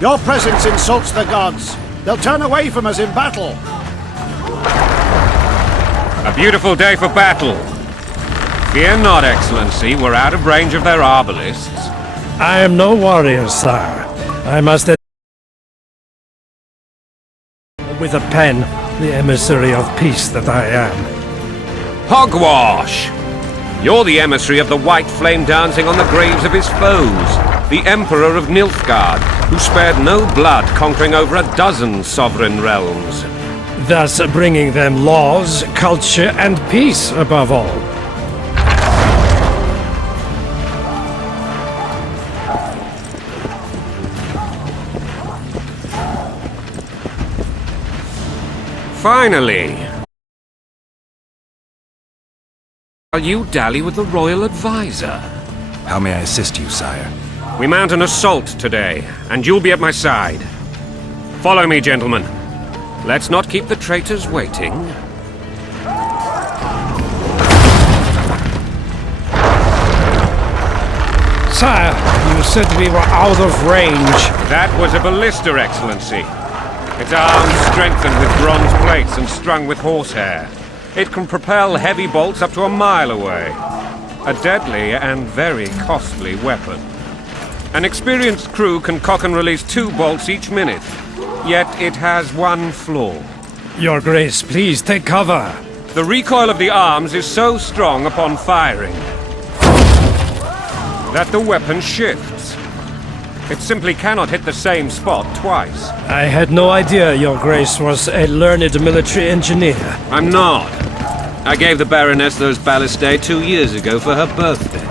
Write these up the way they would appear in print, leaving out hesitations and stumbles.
Your presence insults the gods. They'll turn away from us in battle. A beautiful day for battle. Fear not, Excellency. We're out of range of their arbalists. I am no warrior, sire. I must with a pen, the emissary of peace that I am. Hogwash! You're the emissary of the white flame dancing on the graves of his foes. The Emperor of Nilfgaard, who spared no blood conquering over a dozen sovereign realms. Thus bringing them laws, culture, and peace above all. Finally! Shall you dally with the royal advisor? How may I assist you, sire? We mount an assault today, and you'll be at my side. Follow me, gentlemen. Let's not keep the traitors waiting. Sire, you said we were out of range. That was a ballista, Excellency. Its arms strengthened with bronze plates and strung with horsehair. It can propel heavy bolts up to a mile away. A deadly and very costly weapon. An experienced crew can cock and release 2 bolts each minute. Yet it has one flaw. Your Grace, please take cover. The recoil of the arms is so strong upon firing that the weapon shifts. It simply cannot hit the same spot twice. I had no idea Your Grace was a learned military engineer. I'm not. I gave the Baroness those ballistae 2 years ago for her birthday.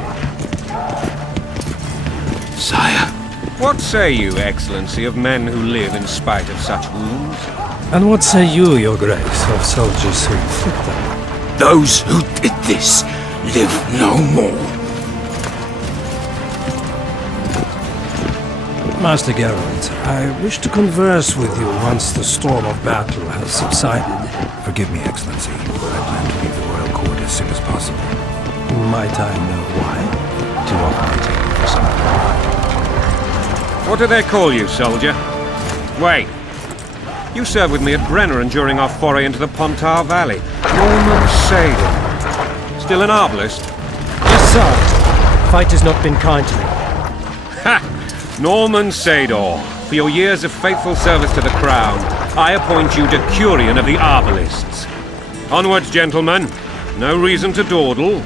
Sire. What say you, Excellency, of men who live in spite of such wounds? And what say you, Your Grace, of soldiers who inflict them? Those who did this live no more. Master Geralt, I wish to converse with you once the storm of battle has subsided. Forgive me, Excellency. I plan to leave the royal court as soon as possible. Might I know why? Too often they take me for something. What do they call you, soldier? Wait. You served with me at Brenneran during our foray into the Pontar Valley. Norman Sador. Still an arbalist? Yes, sir. Fight has not been kind to me. Ha! Norman Sador. For your years of faithful service to the Crown, I appoint you Decurion of the Arbalists. Onwards, gentlemen. No reason to dawdle.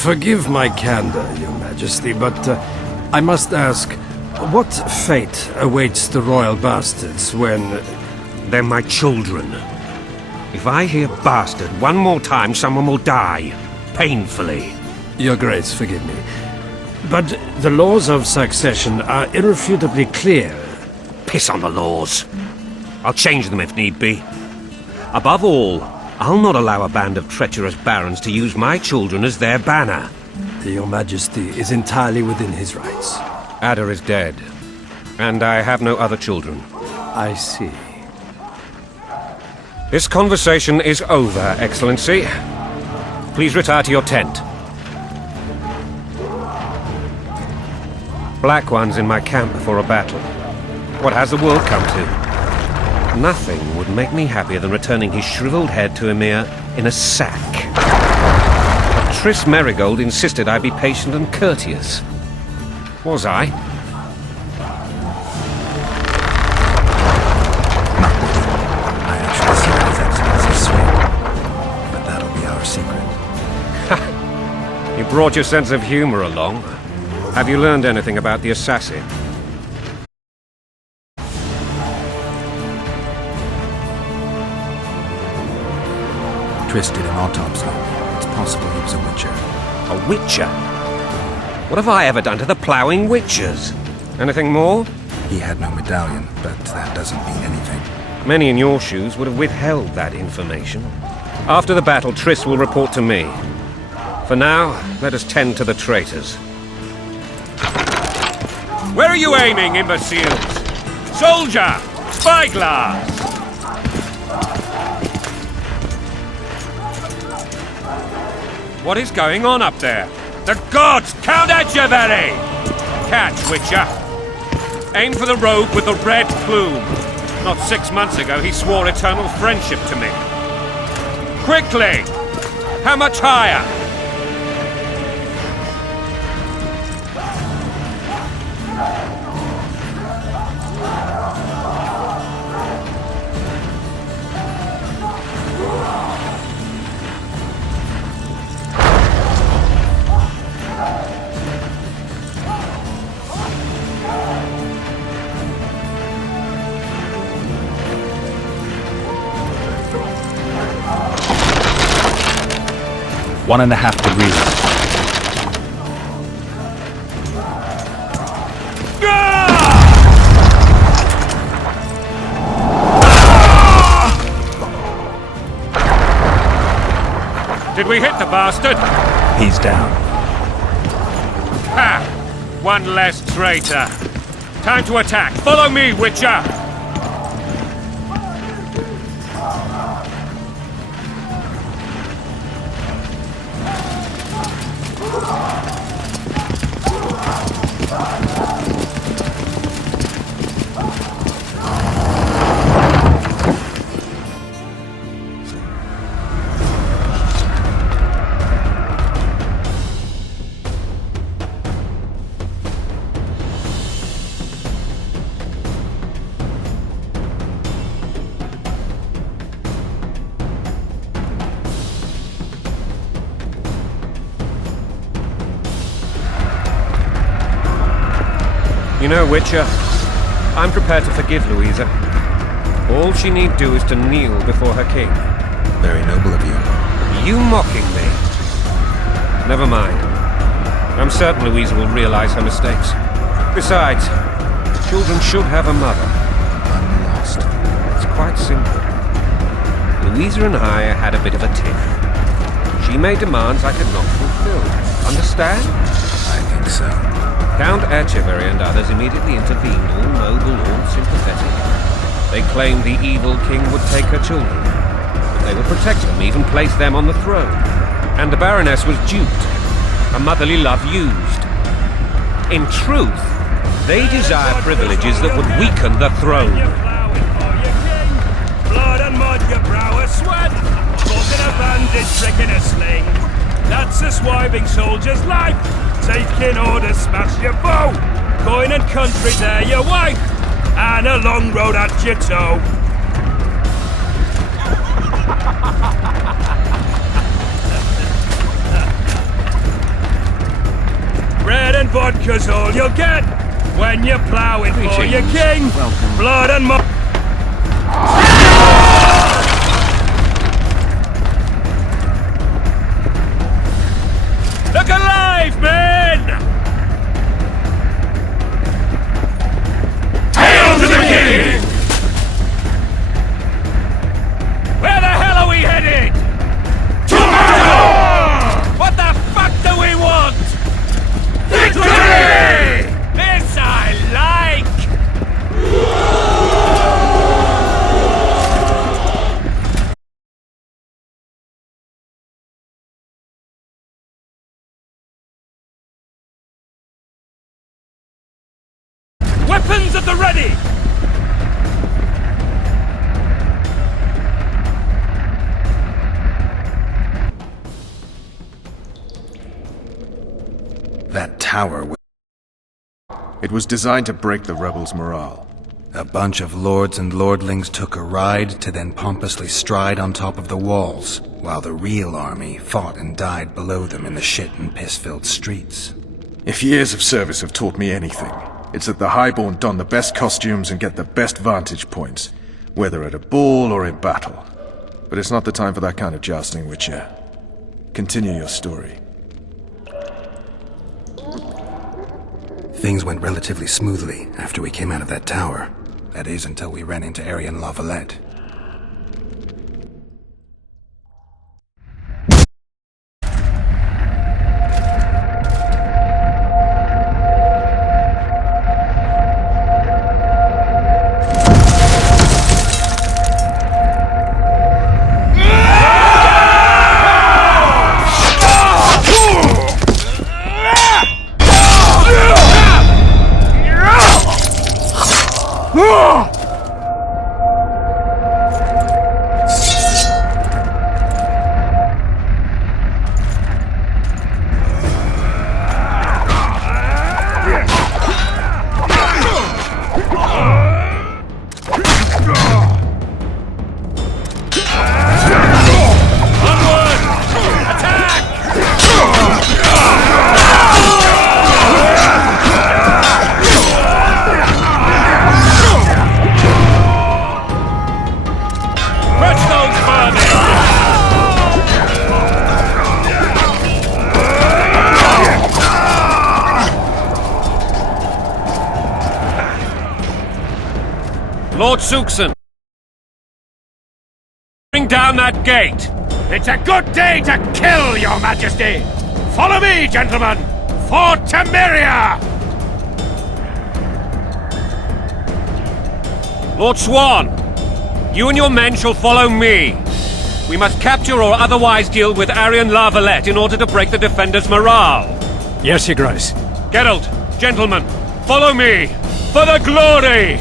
Forgive my candor, Your Majesty, but I must ask, what fate awaits the royal bastards when... They're my children. If I hear bastard one more time, someone will die. Painfully. Your Grace, forgive me. But the laws of succession are irrefutably clear. Piss on the laws. I'll change them if need be. Above all, I'll not allow a band of treacherous barons to use my children as their banner. Your Majesty is entirely within his rights. Ada is dead, and I have no other children. I see. This conversation is over, Excellency. Please retire to your tent. Black One's in my camp before a battle. What has the world come to? Nothing would make me happier than returning his shriveled head to Emir in a sack. But Triss Merigold insisted I be patient and courteous. Was I? Not with him. I actually saw His Excellency swing. But that'll be our secret. You brought your sense of humor along. Have you learned anything about the assassin? Triss did an autopsy. It's possible he was a witcher. A witcher? What have I ever done to the ploughing witchers? Anything more? He had no medallion, but that doesn't mean anything. Many in your shoes would have withheld that information. After the battle, Triss will report to me. For now, let us tend to the traitors. Where are you aiming, imbeciles? Soldier! Spyglass! What is going on up there? The gods! Count Etcheverry! Catch, Witcher! Aim for the rogue with the red plume. Not 6 months ago, he swore eternal friendship to me. Quickly! How much higher? One and a half degrees. Did we hit the bastard? He's down. Ha! One less traitor. Time to attack. Follow me, Witcher! You know, Witcher, I'm prepared to forgive Louisa. All she need do is to kneel before her king. Very noble of you. You mocking me? Never mind. I'm certain Louisa will realize her mistakes. Besides, children should have a mother. I'm lost. It's quite simple. Louisa and I had a bit of a tiff. She made demands I could not fulfill. Understand? I think so. Count Etcheverry and others immediately intervened, all noble, all sympathetic. They claimed the evil king would take her children, but they would protect them, even place them on the throne. And the Baroness was duped, her motherly love used. In truth, they desire privileges that would weaken the throne. Blood and mud, your brow a sweat. Caught in a bandage, trick in a sling. That's a swiving soldier's life. Taking orders, smash your foe. Coin and country, there your wife. And a long road at your toe. Bread and vodka's all you'll get when you're ploughing for your king. Welcome. Blood and mud. Look alive, men! Hail to the king! Where the hell are we headed? To what the fuck do we want? Victory! This I like! Weapons at the ready! That tower. It was designed to break the rebels' morale. A bunch of lords and lordlings took a ride to then pompously stride on top of the walls, while the real army fought and died below them in the shit and piss-filled streets. If years of service have taught me anything, it's that the Highborn don the best costumes and get the best vantage points, whether at a ball or in battle. But it's not the time for that kind of jousting, Witcher. Continue your story. Things went relatively smoothly after we came out of that tower. That is, until we ran into Aryan La Valette. Lord Suxon! Bring down that gate! It's a good day to kill, your majesty! Follow me, gentlemen! For Temeria! Lord Swan! You and your men shall follow me. We must capture or otherwise deal with Aryan La Valette in order to break the defenders' morale. Yes, Your Grace. Geralt, gentlemen, follow me! For the glory!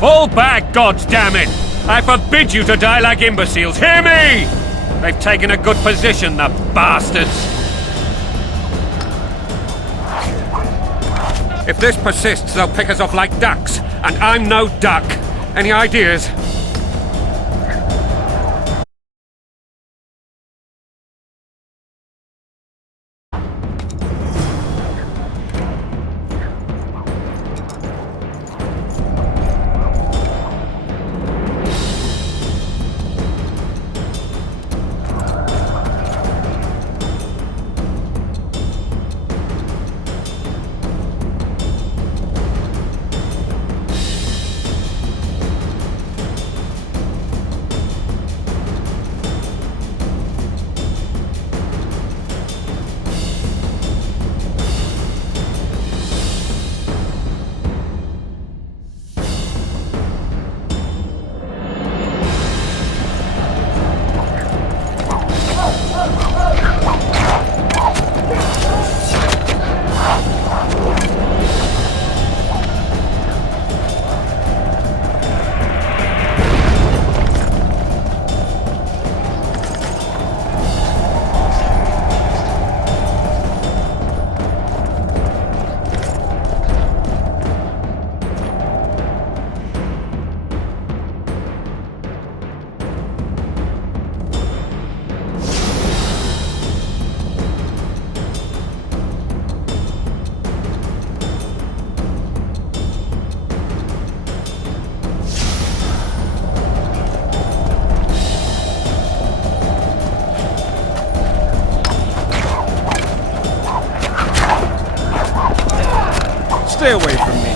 Fall back, goddammit! I forbid you to die like imbeciles, hear me! They've taken a good position, the bastards! If this persists, they'll pick us off like ducks, and I'm no duck. Any ideas? Stay away from me.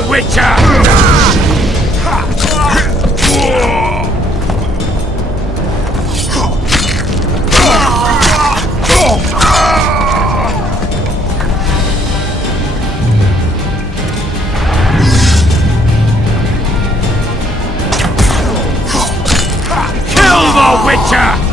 the Witcher! Kill the Witcher!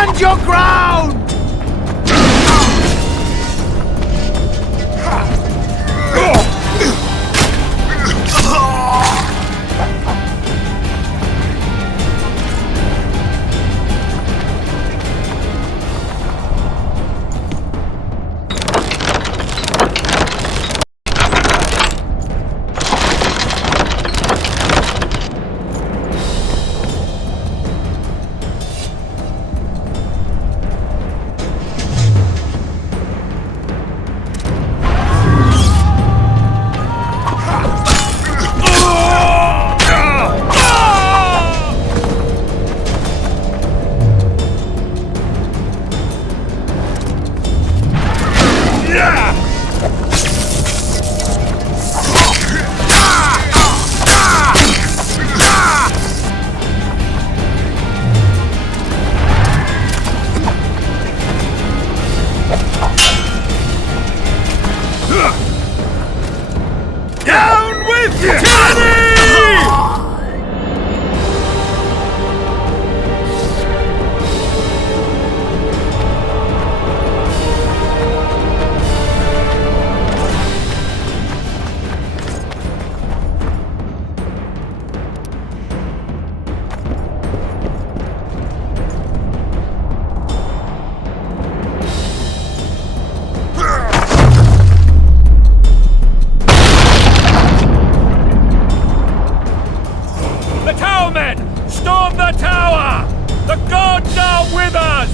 Stand your ground! Down with tyranny! The towermen! Storm the tower! The gods are with us!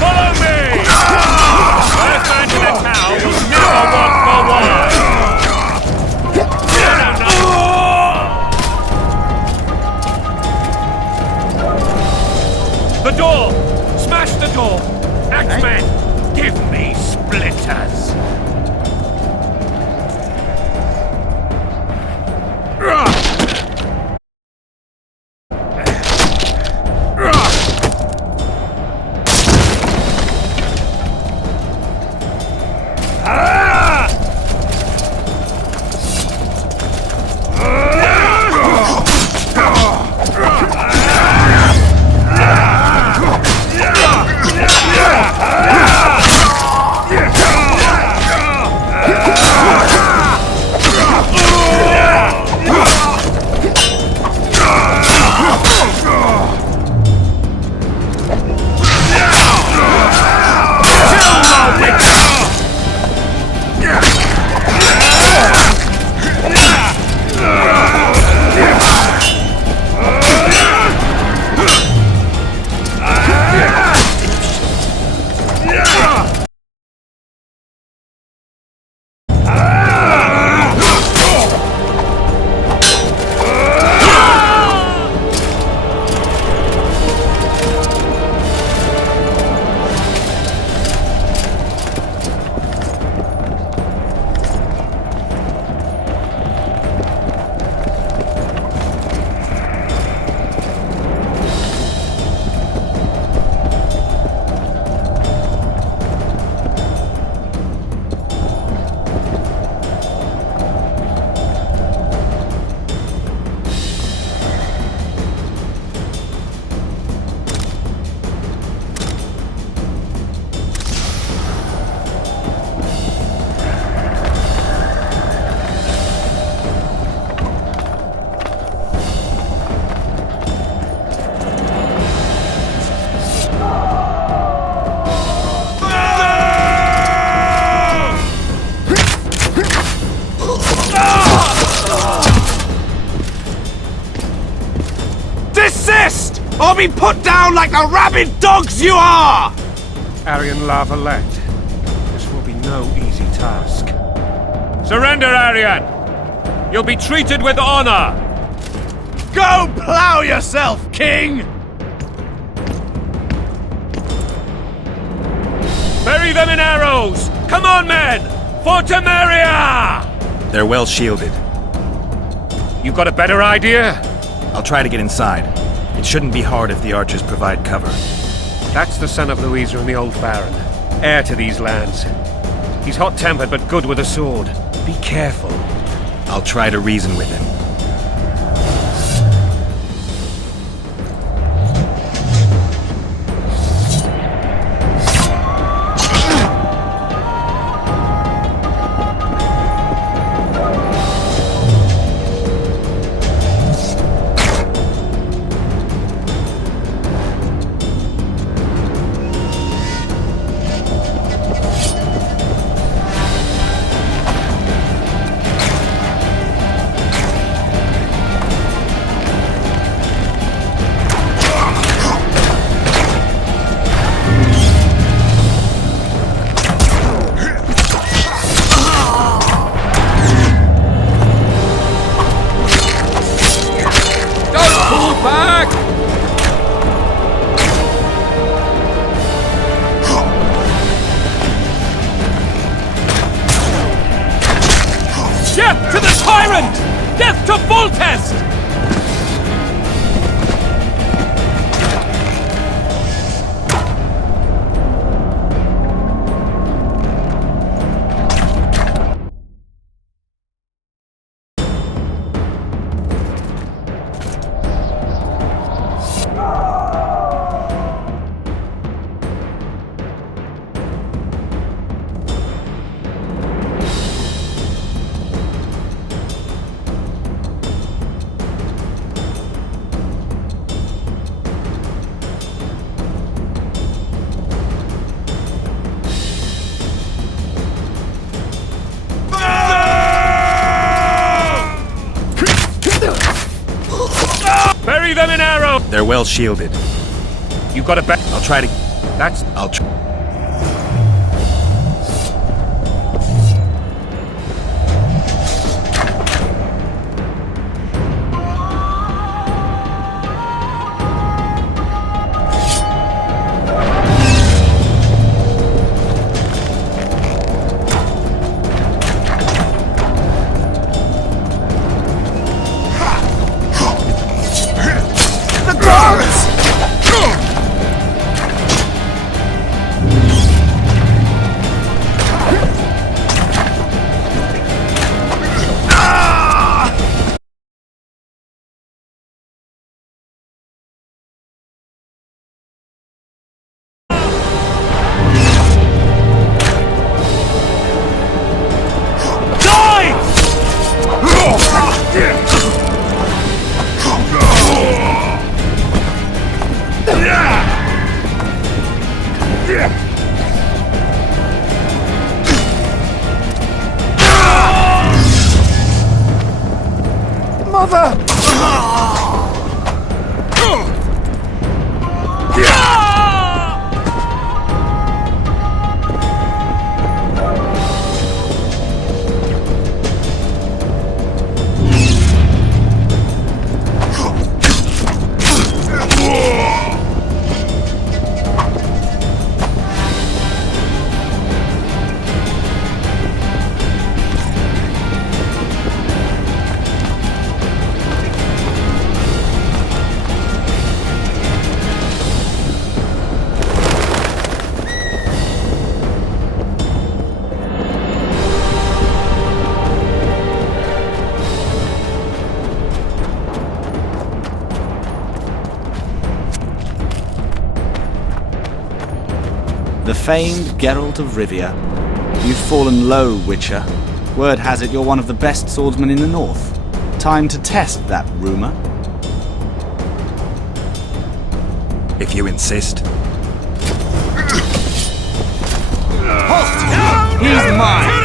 Follow me! First man door! Smash the door! Axemen, give me splinters! Desist! Or be put down like the rabid dogs you are! Aryan La Valette, this will be no easy task. Surrender, Aryan! You'll be treated with honor! Go plow yourself, king! Bury them in arrows! Come on, men! For Temeria! They're well shielded. You got a better idea? I'll try to get inside. It shouldn't be hard if the archers provide cover. That's the son of Louisa and the old Baron, heir to these lands. He's hot-tempered but good with a sword. Be careful. I'll try to reason with him. Death to the tyrant! Death to Voltest! Bury them in arrow! They're well shielded. You got a bet. I'll try to... I'll try. The famed Geralt of Rivia. You've fallen low, Witcher. Word has it you're one of the best swordsmen in the north. Time to test that rumor. If you insist. He's mine!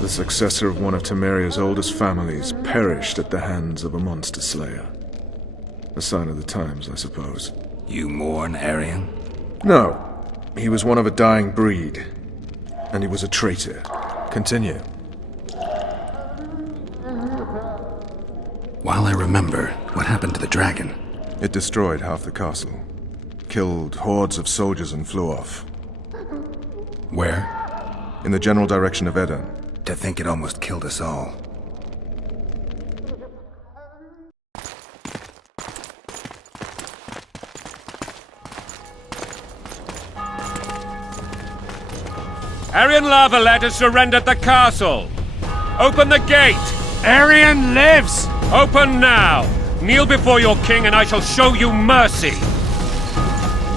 The successor of one of Temeria's oldest families perished at the hands of a monster slayer. A sign of the times, I suppose. You mourn, Arian? No. He was one of a dying breed. And he was a traitor. Continue. While I remember, what happened to the dragon? It destroyed half the castle. Killed hordes of soldiers and flew off. Where? In the general direction of Edda. To think it almost killed us all. Arian Lavalet has surrendered the castle. Open the gate. Arian lives! Open now. Kneel before your king and I shall show you mercy.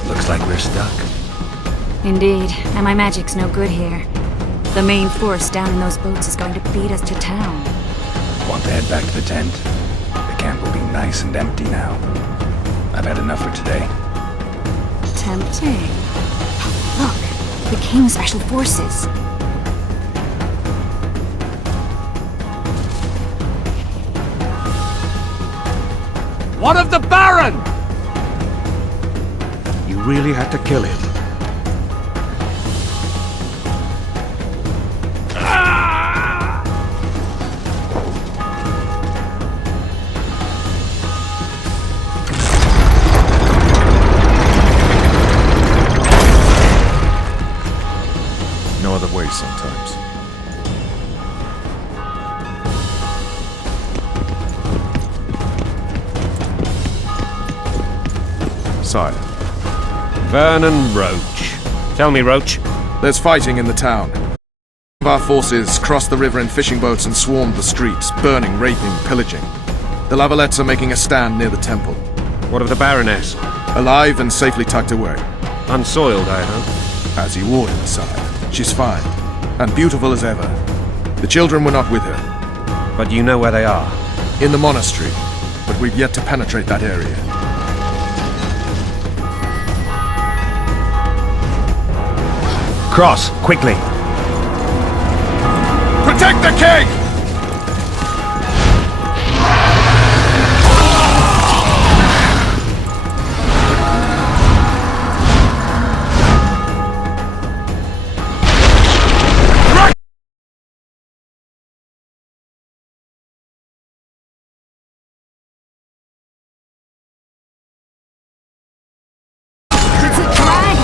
Looks like we're stuck. Indeed, and my magic's no good here. The main force down in those boats is going to beat us to town. Want to head back to the tent? The camp will be nice and empty now. I've had enough for today. Tempting. Look, the King's Special Forces. What of the Baron? really had to kill him. No other way sometimes. Sire. Vernon Roach. Tell me, Roach. There's fighting in the town. Our forces crossed the river in fishing boats and swarmed the streets, burning, raping, pillaging. The Lavalettes are making a stand near the temple. What of the Baroness? Alive and safely tucked away. Unsoiled, I hope. As you ordered, sire. She's fine, and beautiful as ever. The children were not with her. But you know where they are? In the monastery, but we've yet to penetrate that area. Cross, quickly! Protect the king! It's a dragon!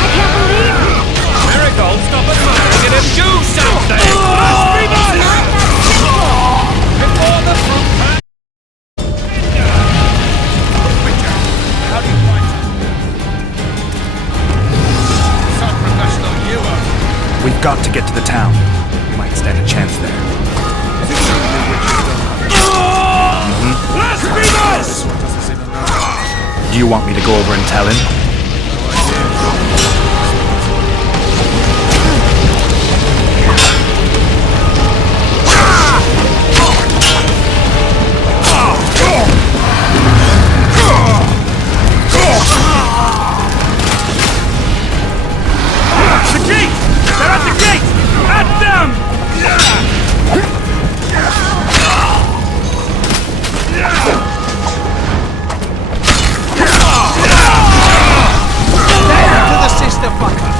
I can't believe it! Marigold, stop admiring it and do something! It's not that simple! Before the fruit pan... How do you fight? So professional you are. We've got to get to the town. We might stand a chance there. Blasphemous! Do you want me to go over and tell him? The gate! They're at the gate! At them! To the sister fucker!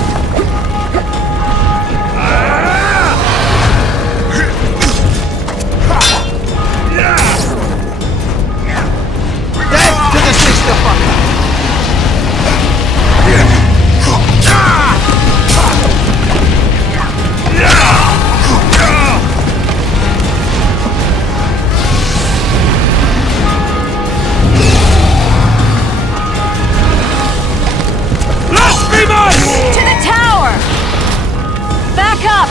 Death to the sister fucker! Blasphemous! To the tower! Back up!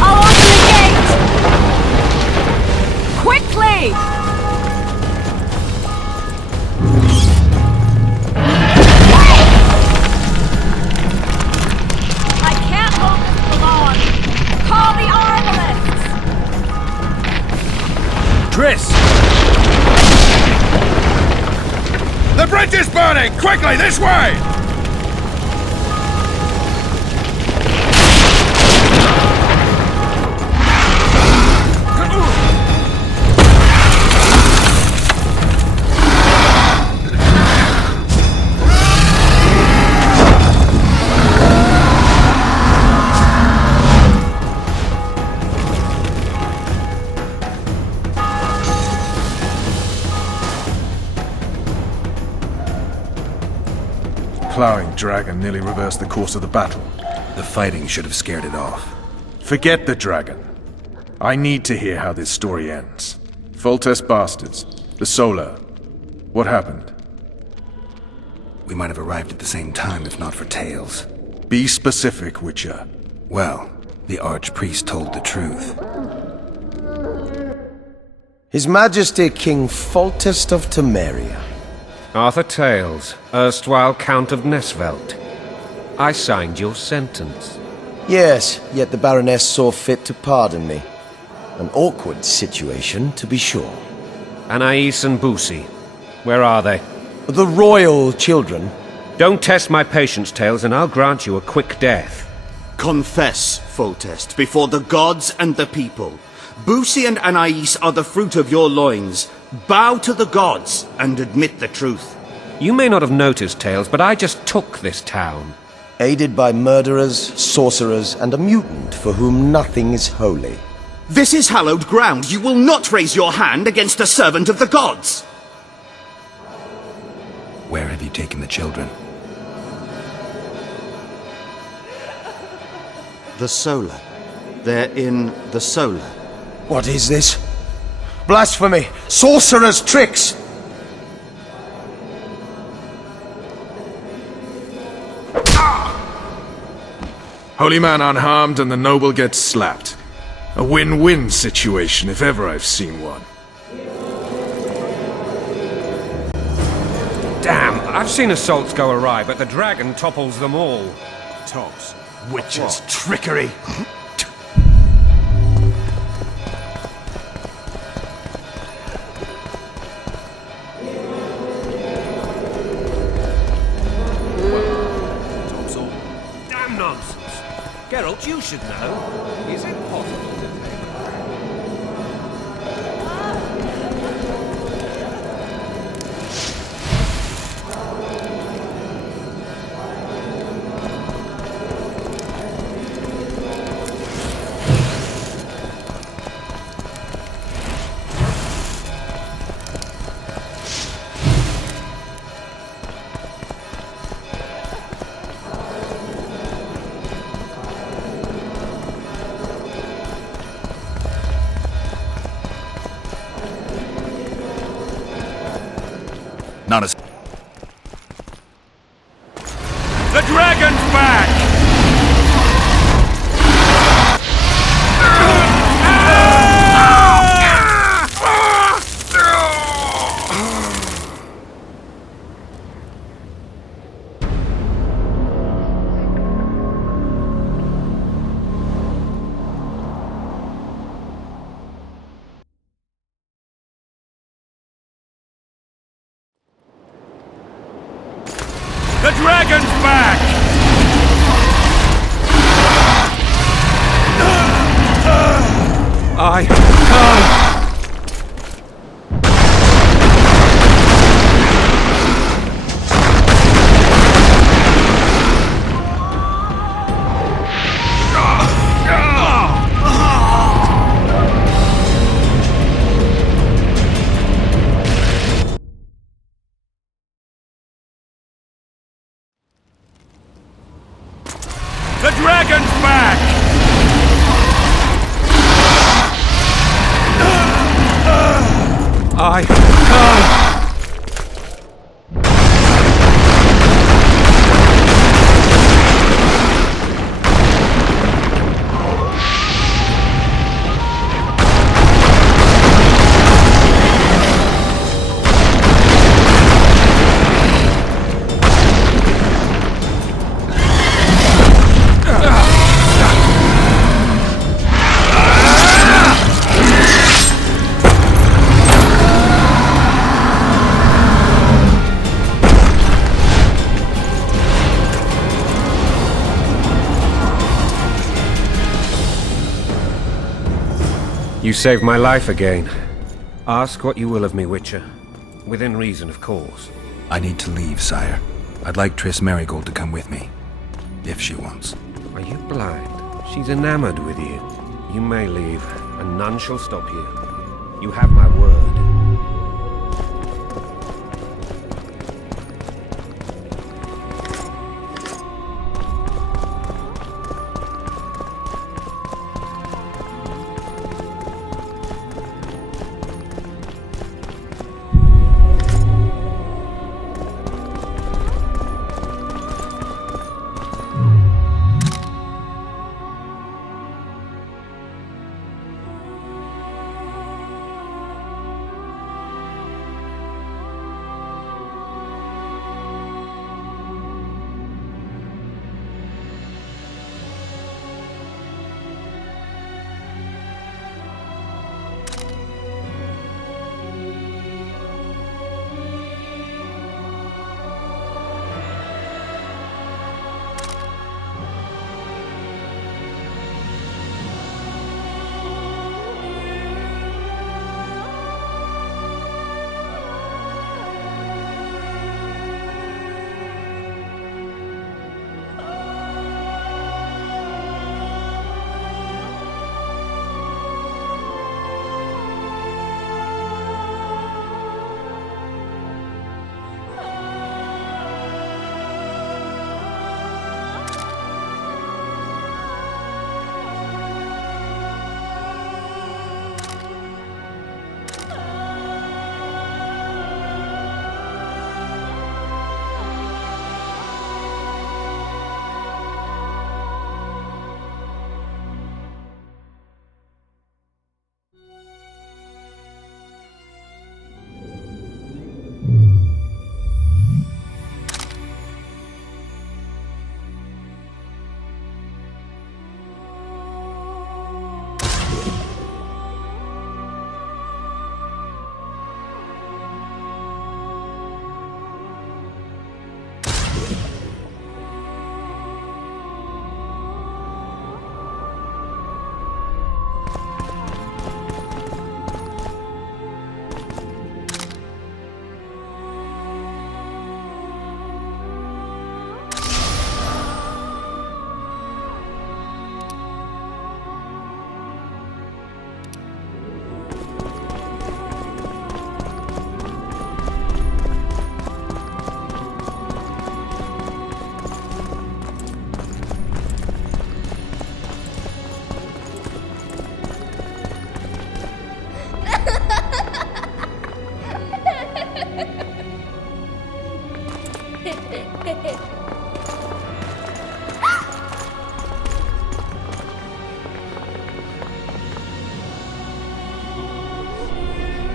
I'll open the gate! Quickly! I can't hold this for long! Call the arbalists! Triss! The bridge is burning! Quickly, this way! Plowing dragon nearly reversed the course of the battle. The fighting should have scared it off. Forget the dragon. I need to hear how this story ends. Foltest bastards. The Solar. What happened? We might have arrived at the same time if not for tales. Be specific, Witcher. Well, the Archpriest told the truth. His Majesty King Foltest of Temeria. Arthur Tales, erstwhile Count of Nesvelt. I signed your sentence. Yes, yet the Baroness saw fit to pardon me. An awkward situation, to be sure. Anais and Boussy, where are they? The royal children. Don't test my patience, Tales, and I'll grant you a quick death. Confess, Foltest, before the gods and the people. Boussy and Anais are the fruit of your loins. Bow to the gods and admit the truth. You may not have noticed, Tails, but I just took this town. Aided by murderers, sorcerers, and a mutant for whom nothing is holy. This is hallowed ground. You will not raise your hand against a servant of the gods! Where have you taken the children? The Solar. They're in the Solar. What is this? Blasphemy! Sorcerer's tricks! Holy man unharmed and the noble gets slapped. A win-win situation if ever I've seen one. Damn, I've seen assaults go awry, but the dragon topples them all. Tops. Witches' trickery. Damn nonsense. Geralt, you should know. Is it possible to think? Not as... The dragon's back! The dragon's back! I can't! The dragon's back! I can't! You saved my life again. Ask what you will of me, Witcher. Within reason, of course. I need to leave, sire. I'd like Triss Merigold to come with me. If she wants. Are you blind? She's enamored with you. You may leave, and none shall stop you. You have my word.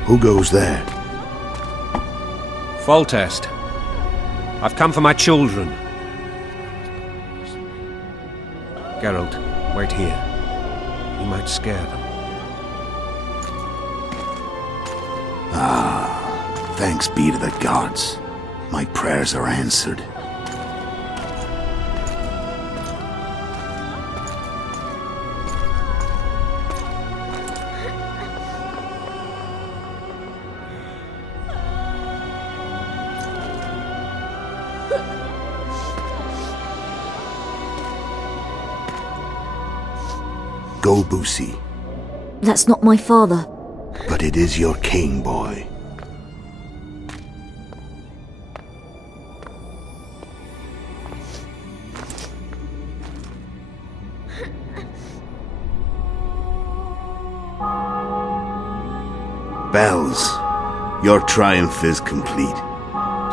Who goes there? Foltest. I've come for my children. Geralt, wait here. You might scare them. Thanks be to the gods. My prayers are answered. Go, Boosie. That's not my father. But it is your king, boy. Bells, your triumph is complete.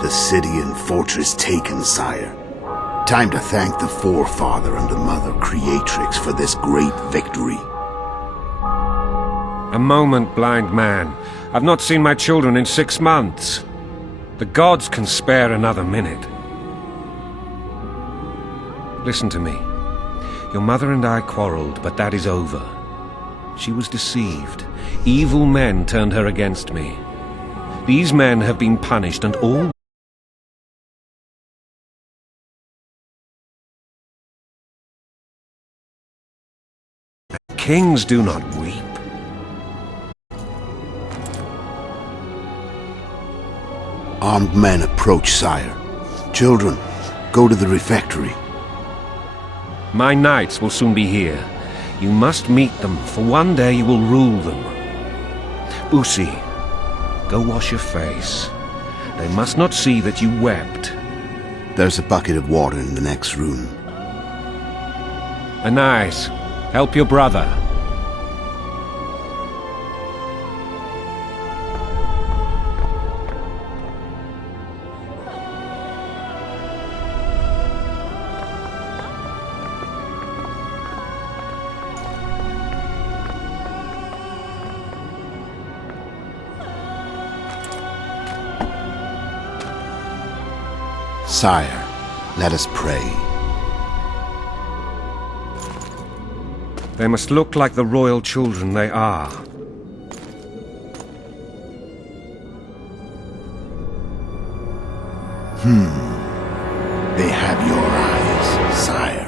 The city and fortress taken, sire. Time to thank the Forefather and the Mother Creatrix for this great victory. A moment, blind man. I've not seen my children in 6 months. The gods can spare another minute. Listen to me. Your mother and I quarreled, but that is over. She was deceived. Evil men turned her against me. These men have been punished, and all kings do not weep. Armed men approach, sire. Children, go to the refectory. My knights will soon be here. You must meet them, for one day you will rule them. Boosie, go wash your face. They must not see that you wept. There's a bucket of water in the next room. Anais, help your brother. Sire, let us pray. They must look like the royal children they are. They have your eyes, sire.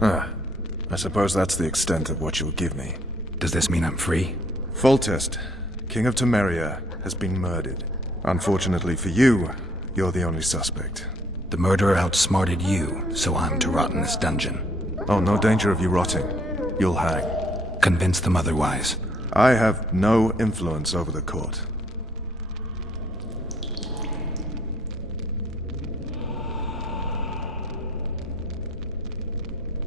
I suppose that's the extent of what you'll give me. Does this mean I'm free? Foltest, King of Temeria, has been murdered. Unfortunately for you, you're the only suspect. The murderer outsmarted you, so I'm to rot in this dungeon. Oh, no danger of you rotting. You'll hang. Convince them otherwise. I have no influence over the court.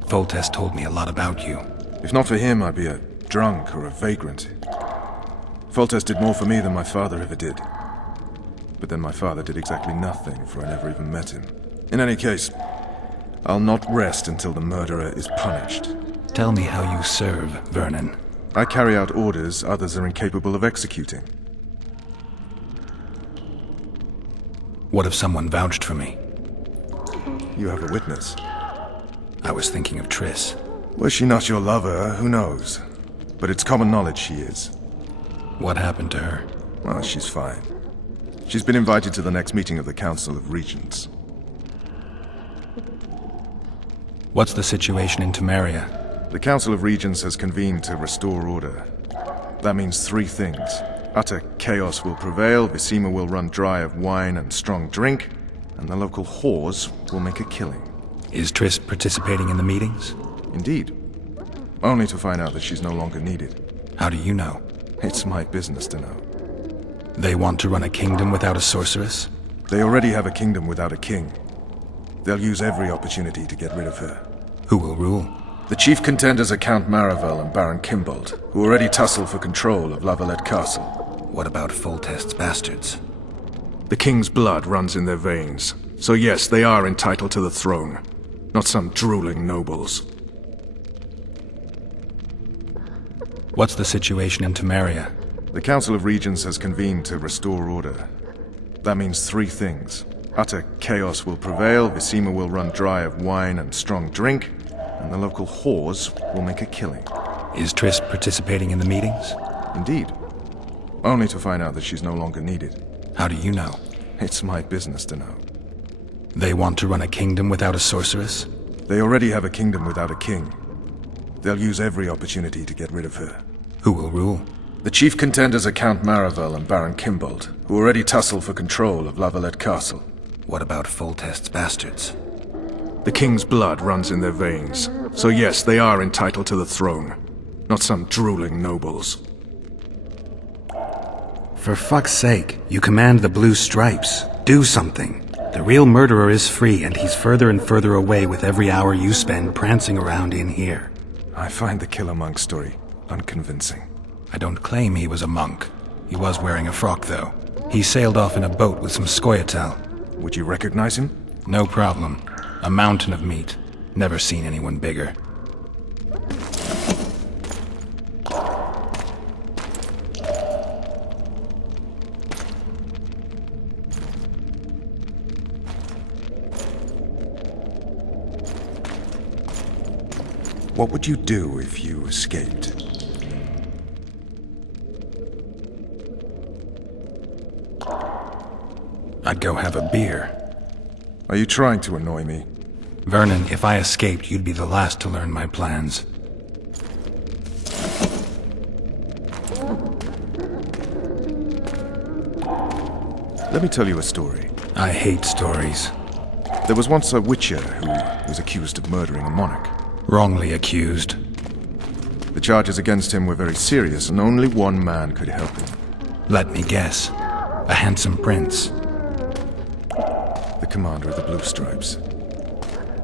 Foltest told me a lot about you. If not for him, I'd be a drunk or a vagrant. Foltest did more for me than my father ever did. But then my father did exactly nothing, for I never even met him. In any case, I'll not rest until the murderer is punished. Tell me how you serve, Vernon. I carry out orders others are incapable of executing. What if someone vouched for me? You have a witness. I was thinking of Triss. Was she not your lover? Who knows? But it's common knowledge she is. What happened to her? Well, she's fine. She's been invited to the next meeting of the Council of Regents. What's the situation in Temeria? The Council of Regents has convened to restore order. That means three things. Utter chaos will prevail, Vizima will run dry of wine and strong drink, and the local whores will make a killing. Is Triss participating in the meetings? Indeed. Only to find out that she's no longer needed. How do you know? It's my business to know. They want to run a kingdom without a sorceress? They already have a kingdom without a king. They'll use every opportunity to get rid of her. Who will rule? The chief contenders are Count Maravel and Baron Kimbold, who already tussle for control of La Valette Castle. What about Foltest's bastards? The king's blood runs in their veins, so yes, they are entitled to the throne. Not some drooling nobles. What's the situation in Temeria? The Council of Regents has convened to restore order. That means three things. Utter chaos will prevail, Vizima will run dry of wine and strong drink, and the local whores will make a killing. Is Triss participating in the meetings? Indeed. Only to find out that she's no longer needed. How do you know? It's my business to know. They want to run a kingdom without a sorceress? They already have a kingdom without a king. They'll use every opportunity to get rid of her. Who will rule? The chief contenders are Count Maravel and Baron Kimbold, who already tussle for control of La Valette Castle. What about Foltest's bastards? The king's blood runs in their veins, so yes, they are entitled to the throne. Not some drooling nobles. For fuck's sake, you command the Blue Stripes. Do something. The real murderer is free, and he's further and further away with every hour you spend prancing around in here. I find the Killer Monk story unconvincing. I don't claim he was a monk. He was wearing a frock, though. He sailed off in a boat with some Scoia'tael. Would you recognize him? No problem. A mountain of meat. Never seen anyone bigger. What would you do if you escaped? I'd go have a beer. Are you trying to annoy me? Vernon, if I escaped, you'd be the last to learn my plans. Let me tell you a story. I hate stories. There was once a witcher who was accused of murdering a monarch. Wrongly accused. The charges against him were very serious, and only one man could help him. Let me guess. A handsome prince. The commander of the Blue Stripes.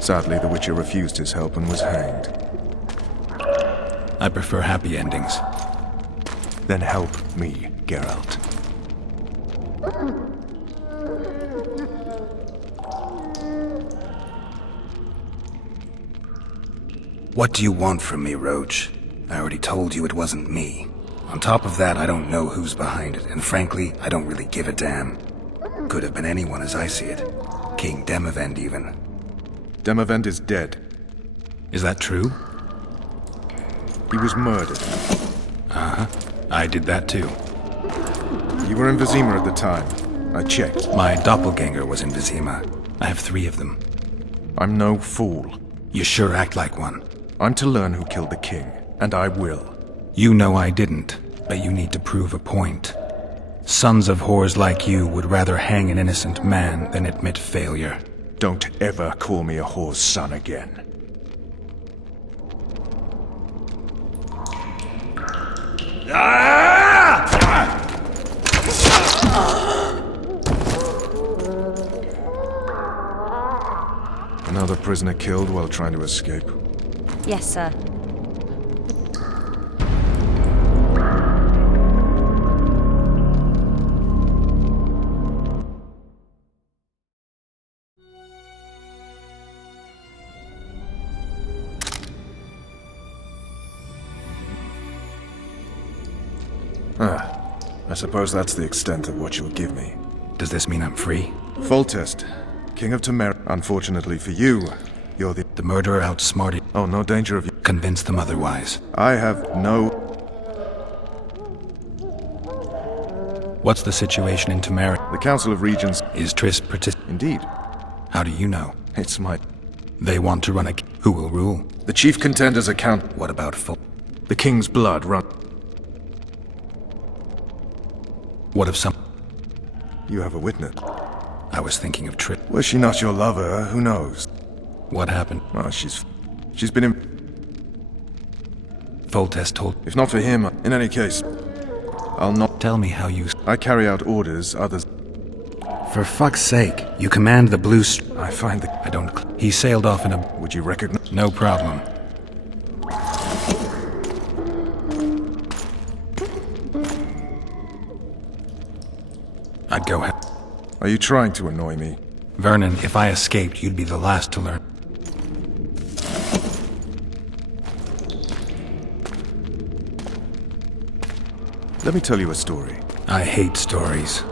Sadly, the witcher refused his help and was hanged. I prefer happy endings. Then help me, Geralt. What do you want from me, Roach? I already told you it wasn't me. On top of that, I don't know who's behind it, and frankly, I don't really give a damn. Could have been anyone as I see it. King Demavend, even. Demavend is dead. Is that true? He was murdered. Uh-huh. I did that too. You were in Vizima at the time. I checked. My doppelganger was in Vizima. I have 3 of them. I'm no fool. You sure act like one. I'm to learn who killed the king, and I will. You know I didn't, but you need to prove a point. Sons of whores like you would rather hang an innocent man than admit failure. Don't ever call me a whore's son again. Another prisoner killed while trying to escape. Yes, sir. I suppose that's the extent of what you'll give me. Does this mean I'm free? Foltest, King of Temer. Unfortunately for you, you're the murderer outsmarted. Oh, no danger of you. Convince them otherwise. I have no... What's the situation in Temer? The Council of Regents... Is Triss Indeed. How do you know? It's my... They want to run a... Who will rule? The chief contender's account... What about The king's blood run... What if some... You have a witness. I was thinking of Triss. Was she not your lover? Who knows? What happened? Oh, she's been in... Foltest told... If not for him, in any case, I'll not... Tell me how you... I carry out orders, others... For fuck's sake, you command the blue... I find that... I don't... He sailed off in a... Would you recognize... No problem. I'd go ahead. Are you trying to annoy me? Vernon, if I escaped, you'd be the last to learn. Let me tell you a story. I hate stories.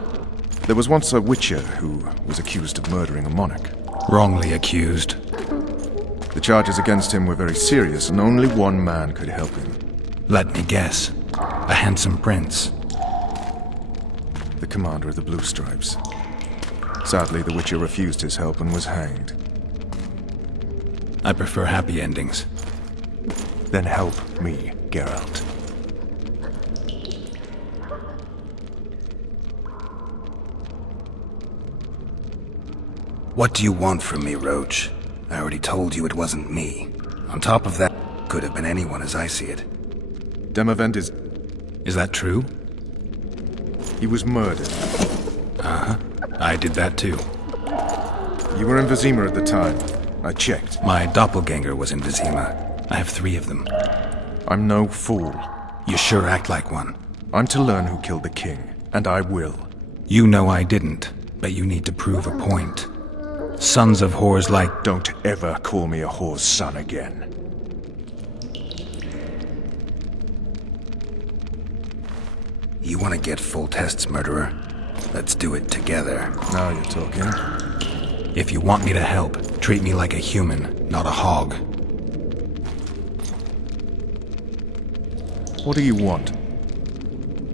There was once a witcher who was accused of murdering a monarch. Wrongly accused. The charges against him were very serious, and only one man could help him. Let me guess. A handsome prince. The commander of the Blue Stripes. Sadly, the Witcher refused his help and was hanged. I prefer happy endings. Then help me, Geralt. What do you want from me, Roach? I already told you it wasn't me. On top of that, could have been anyone as I see it. Demavend is... Is that true? He was murdered. Uh-huh. I did that too. You were in Vizima at the time. I checked. My doppelganger was in Vizima. I have 3 of them. I'm no fool. You sure act like one. I'm to learn who killed the king, and I will. You know I didn't, but you need to prove a point. Sons of whores like... Don't ever call me a whore's son again. You want to get Foltest's murderer? Let's do it together. Now you're talking. If you want me to help, treat me like a human, not a hog. What do you want?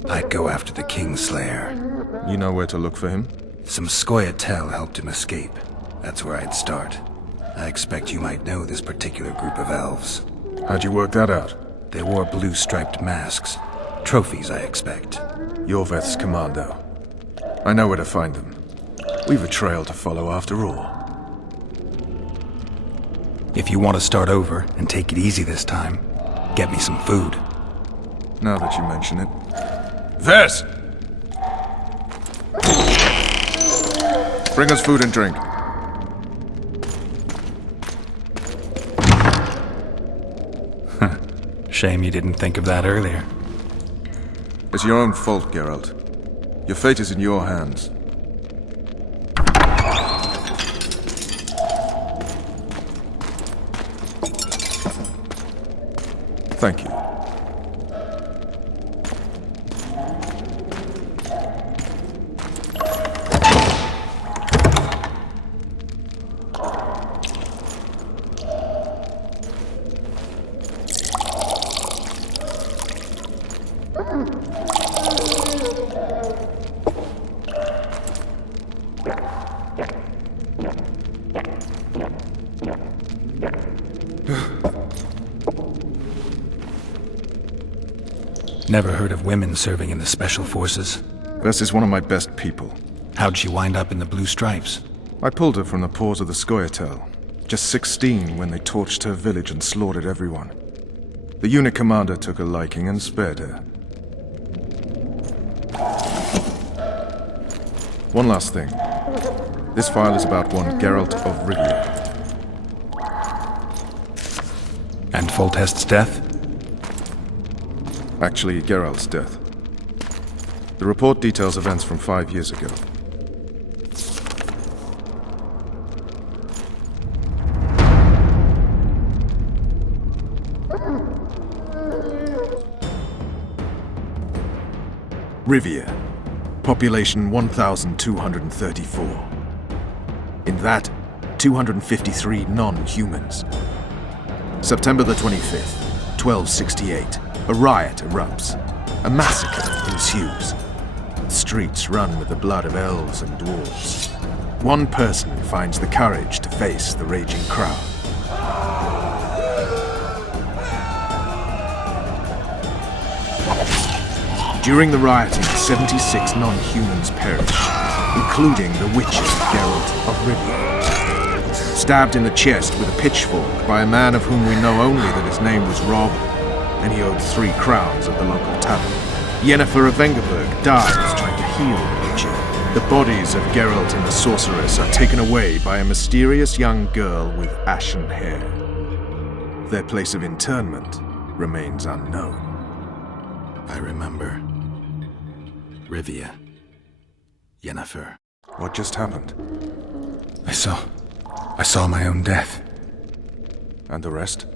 I'd go after the Kingslayer. You know where to look for him? Some Scoia'tael helped him escape. That's where I'd start. I expect you might know this particular group of elves. How'd you work that out? They wore blue-striped masks. Trophies, I expect. Yorveth's commando. I know where to find them. We've a trail to follow after all. If you want to start over and take it easy this time, get me some food. Now that you mention it. Vess! Bring us food and drink. Shame you didn't think of that earlier. It's your own fault, Geralt. Your fate is in your hands. Thank you. Never heard of women serving in the Special Forces. Vess is one of my best people. How'd she wind up in the Blue Stripes? I pulled her from the paws of the Scoia'tael. Just 16 when they torched her village and slaughtered everyone. The unit commander took a liking and spared her. One last thing. This file is about one Geralt of Rivia. And Foltest's death? Actually, Geralt's death. The report details events from 5 years ago. Rivia. Population 1,234. In that, 253 non-humans. September the 25th, 1268. A riot erupts. A massacre ensues. The streets run with the blood of elves and dwarves. One person finds the courage to face the raging crowd. During the rioting, 76 non-humans perished, including the witcher Geralt of Rivia. Stabbed in the chest with a pitchfork by a man of whom we know only that his name was Rob, and he owed 3 crowns at the local tavern. Yennefer of Vengerberg dies trying to heal the witcher. The bodies of Geralt and the sorceress are taken away by a mysterious young girl with ashen hair. Their place of interment remains unknown. I remember. Rivia. Yennefer. What just happened? I saw my own death. And the rest?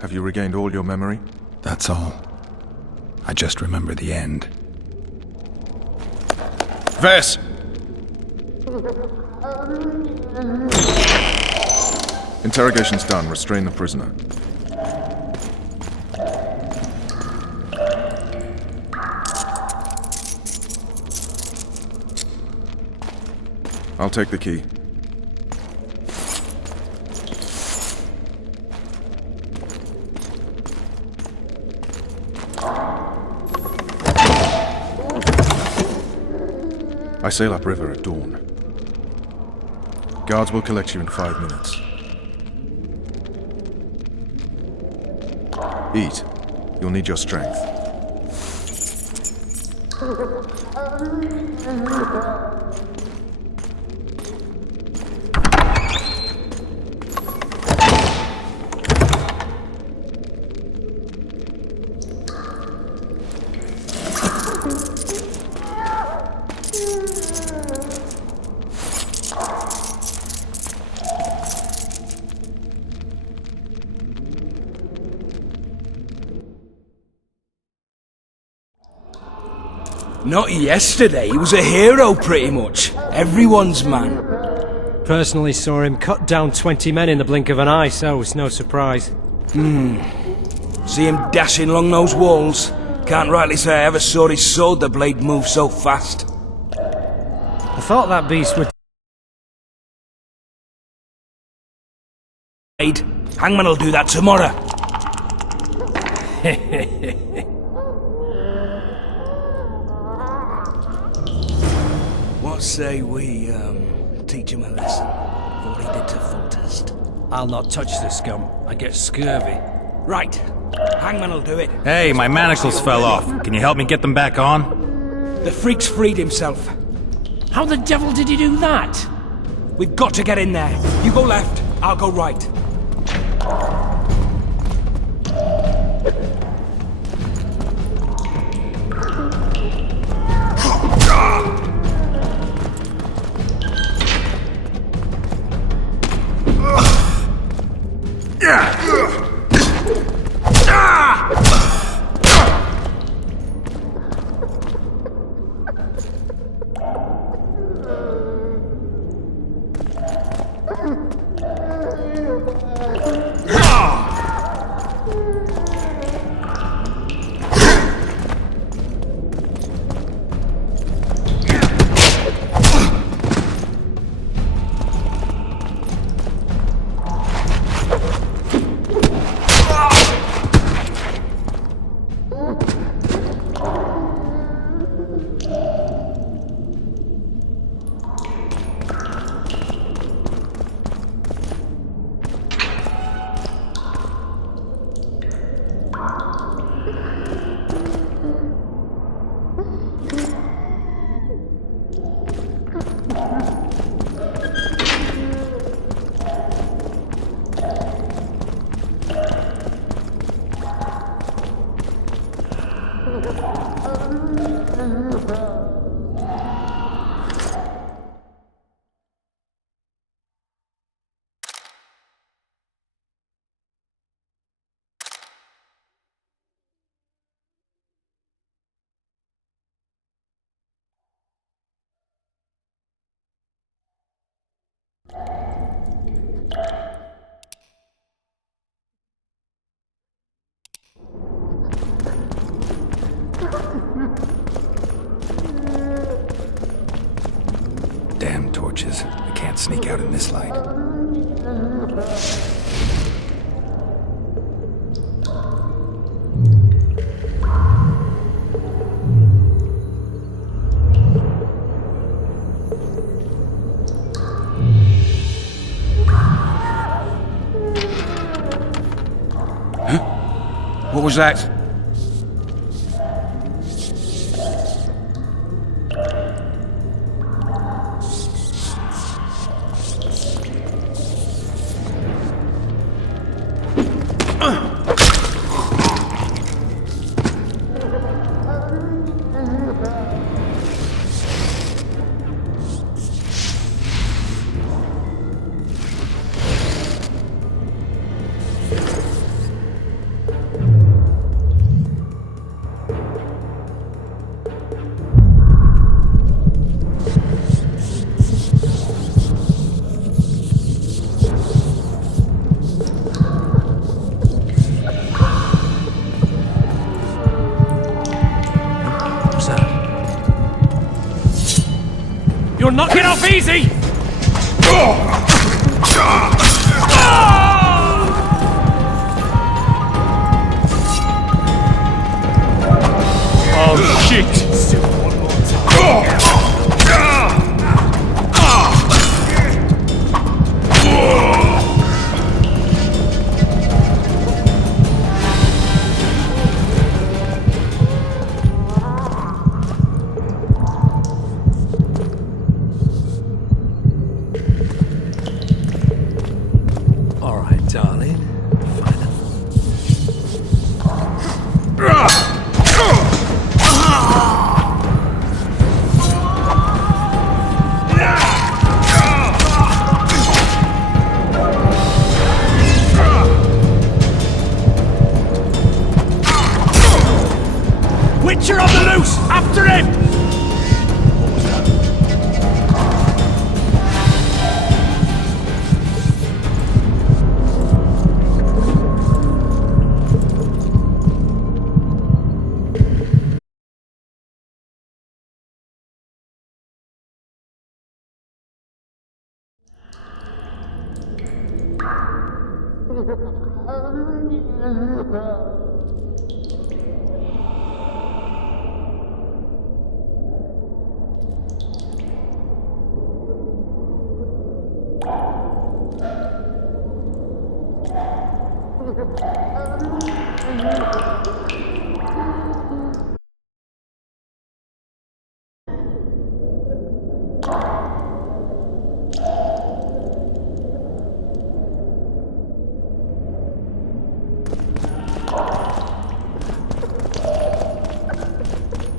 Have you regained all your memory? That's all. I just remember the end. Vess! Interrogation's done. Restrain the prisoner. I'll take the key. I sail upriver at dawn. Guards will collect you in 5 minutes. Eat. You'll need your strength. Not yesterday, he was a hero pretty much. Everyone's man. Personally saw him cut down 20 men in the blink of an eye, so it's no surprise. See him dashing along those walls? Can't rightly say I ever saw his sword the blade move so fast. I thought that beast would... Hangman'll do that tomorrow. What say we, teach him a lesson? What he did to Foltest. I'll not touch this scum. I get scurvy. Right. Hangman'll do it. Hey, my manacles fell off. Can you help me get them back on? The freak's freed himself. How the devil did he do that? We've got to get in there. You go left, I'll go right. sneak out in this light. What was that? You're not getting off easy! Oh shit! Darling. Witcher on the loose! After him!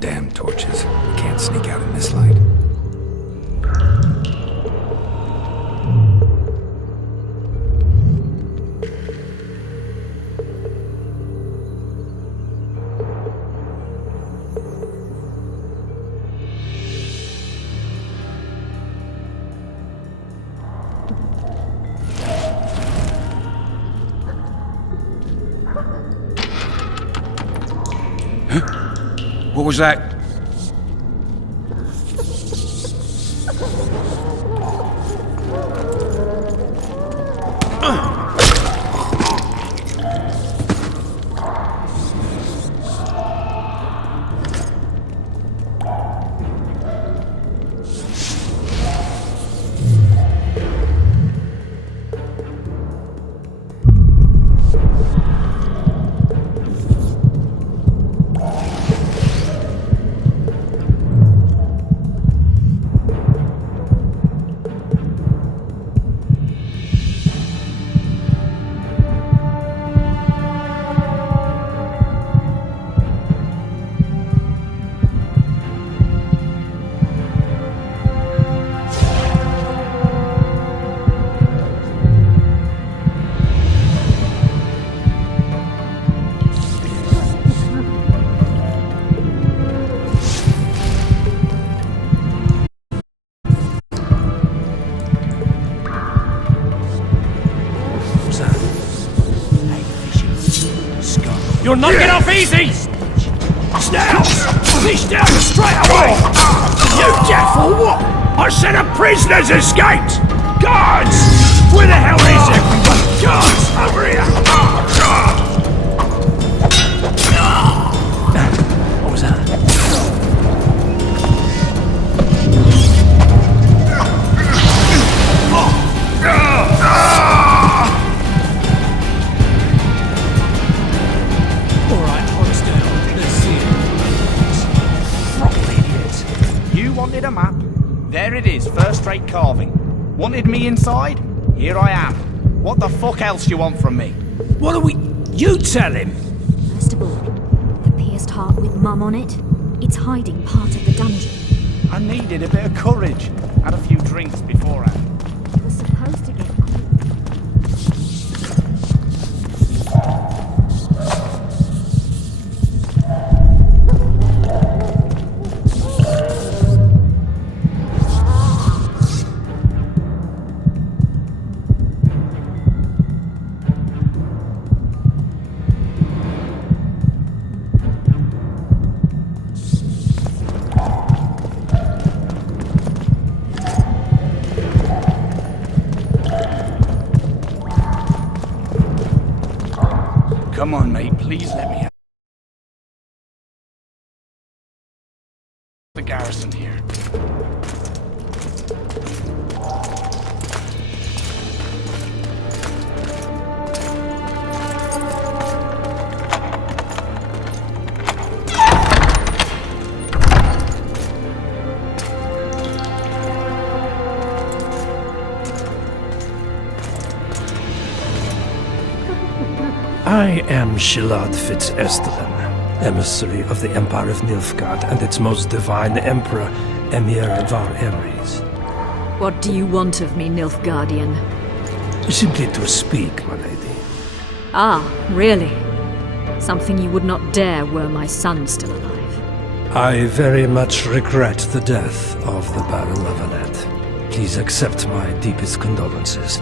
Damn torches. We can't sneak out in this light. What was that? You're not getting off easy! Now! Fish down straight away! You deaf or what? I said a prisoner's escaped! Guards! Where the hell is everyone? Guards! Over here! What was that? Alright, Hogsdale, let's see it. Frog idiot. You wanted a map? There it is, first-rate carving. Wanted me inside? Here I am. What the fuck else you want from me? What are we... You tell him! First of all, the pierced heart with Mum on it. It's hiding part of the dungeon. I needed a bit of courage. Had a few drinks beforehand. It was supposed to get Come on, mate, please let me out. The garrison here. I am Shilad Fitz-Estelen, emissary of the Empire of Nilfgaard and its most divine Emperor, Emir Var Emrys. What do you want of me, Nilfgaardian? Simply to speak, my lady. Ah, really? Something you would not dare were my son still alive. I very much regret the death of the Baron Lavalette. Please accept my deepest condolences.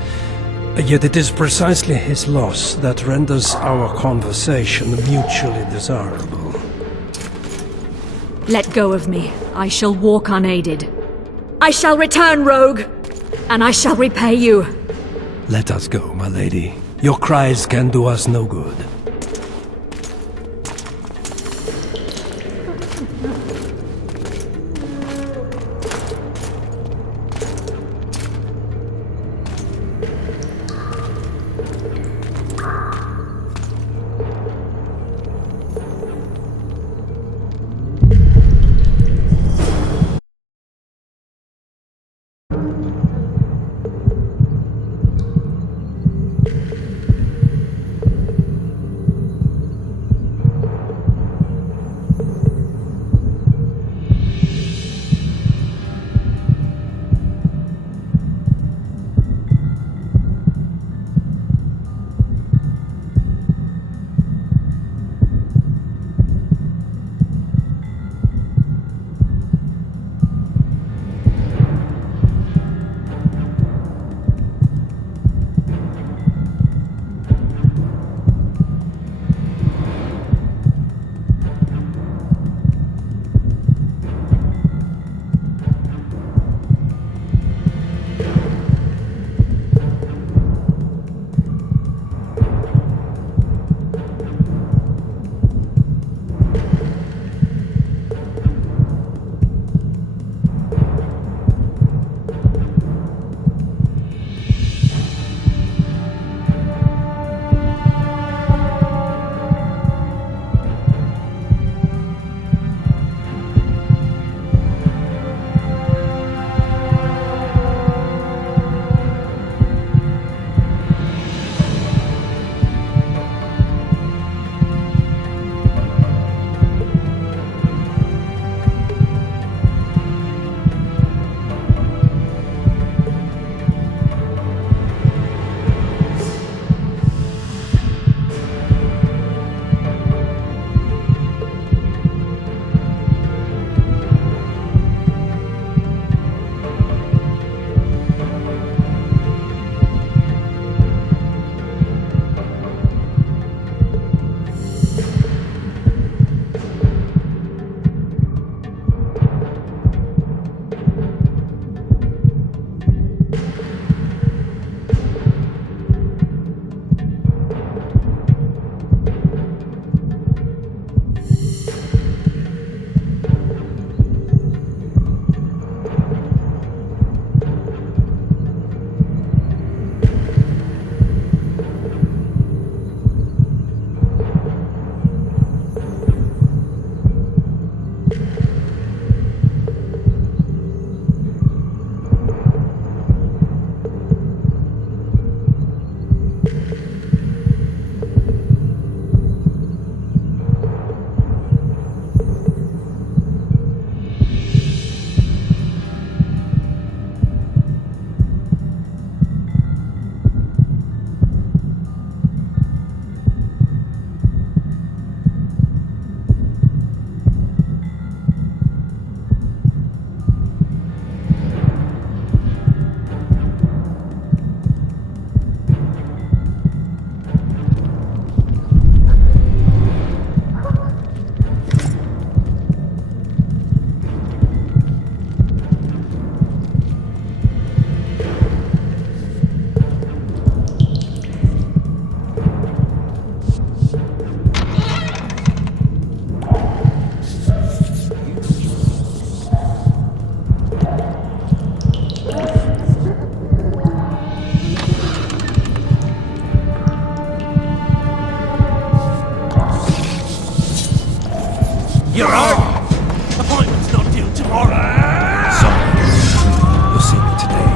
Yet it is precisely his loss that renders our conversation mutually desirable. Let go of me. I shall walk unaided. I shall return, rogue! And I shall repay you. Let us go, my lady. Your cries can do us no good. You're right. Appointment's not due tomorrow. Sorry. You'll see me today.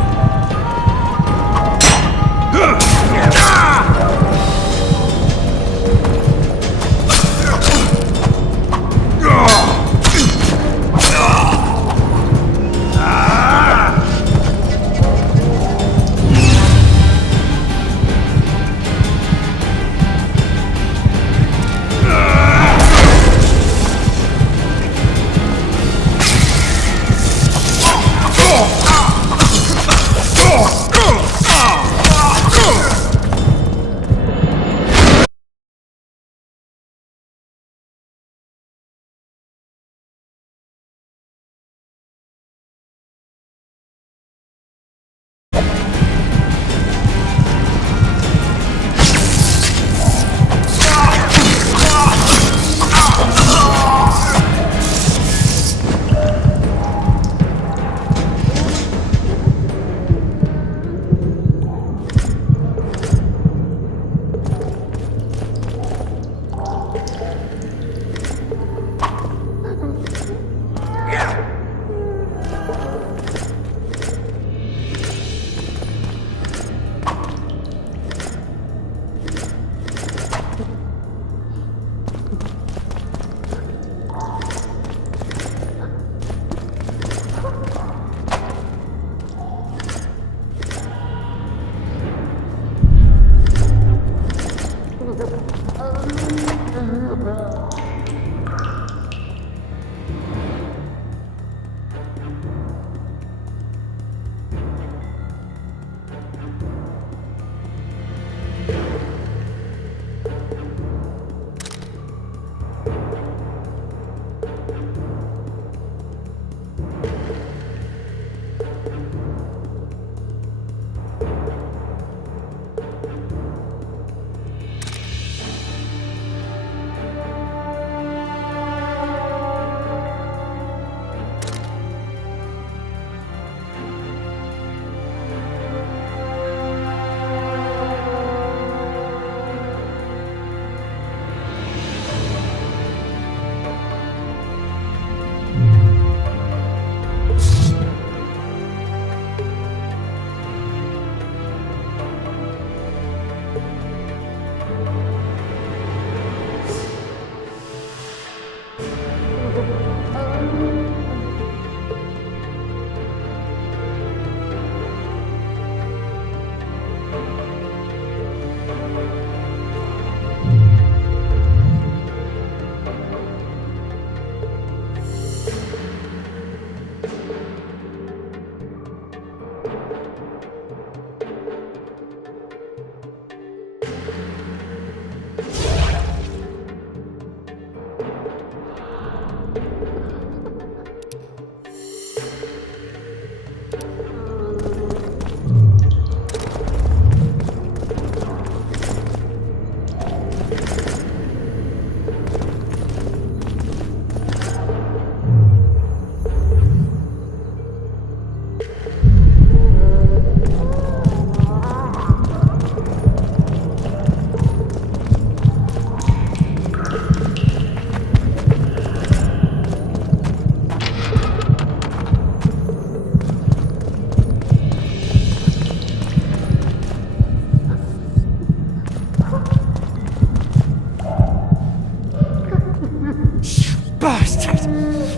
Bastard!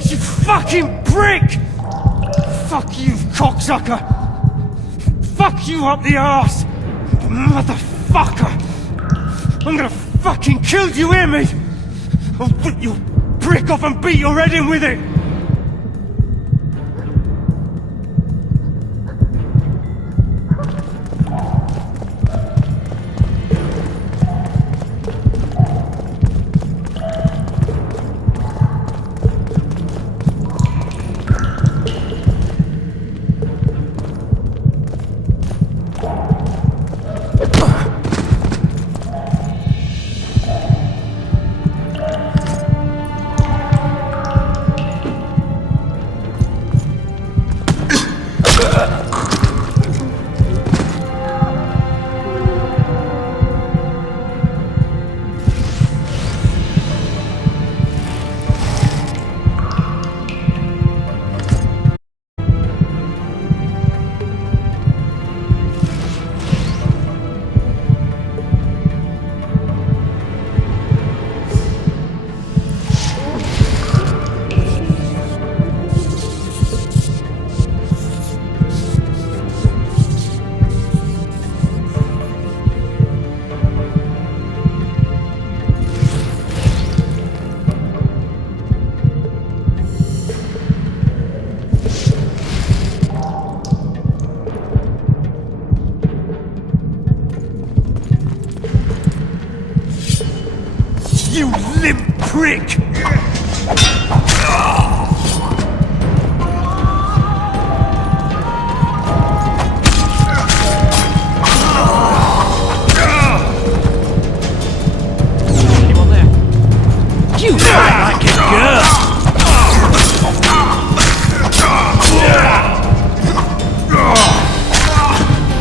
You fucking prick! Fuck you, cocksucker! Fuck you up the arse! Motherfucker! I'm gonna fucking kill you, hear me? I'll rip your prick off and beat your head in with it! You limp prick! Anyone there? You fight like a girl!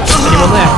Anyone there?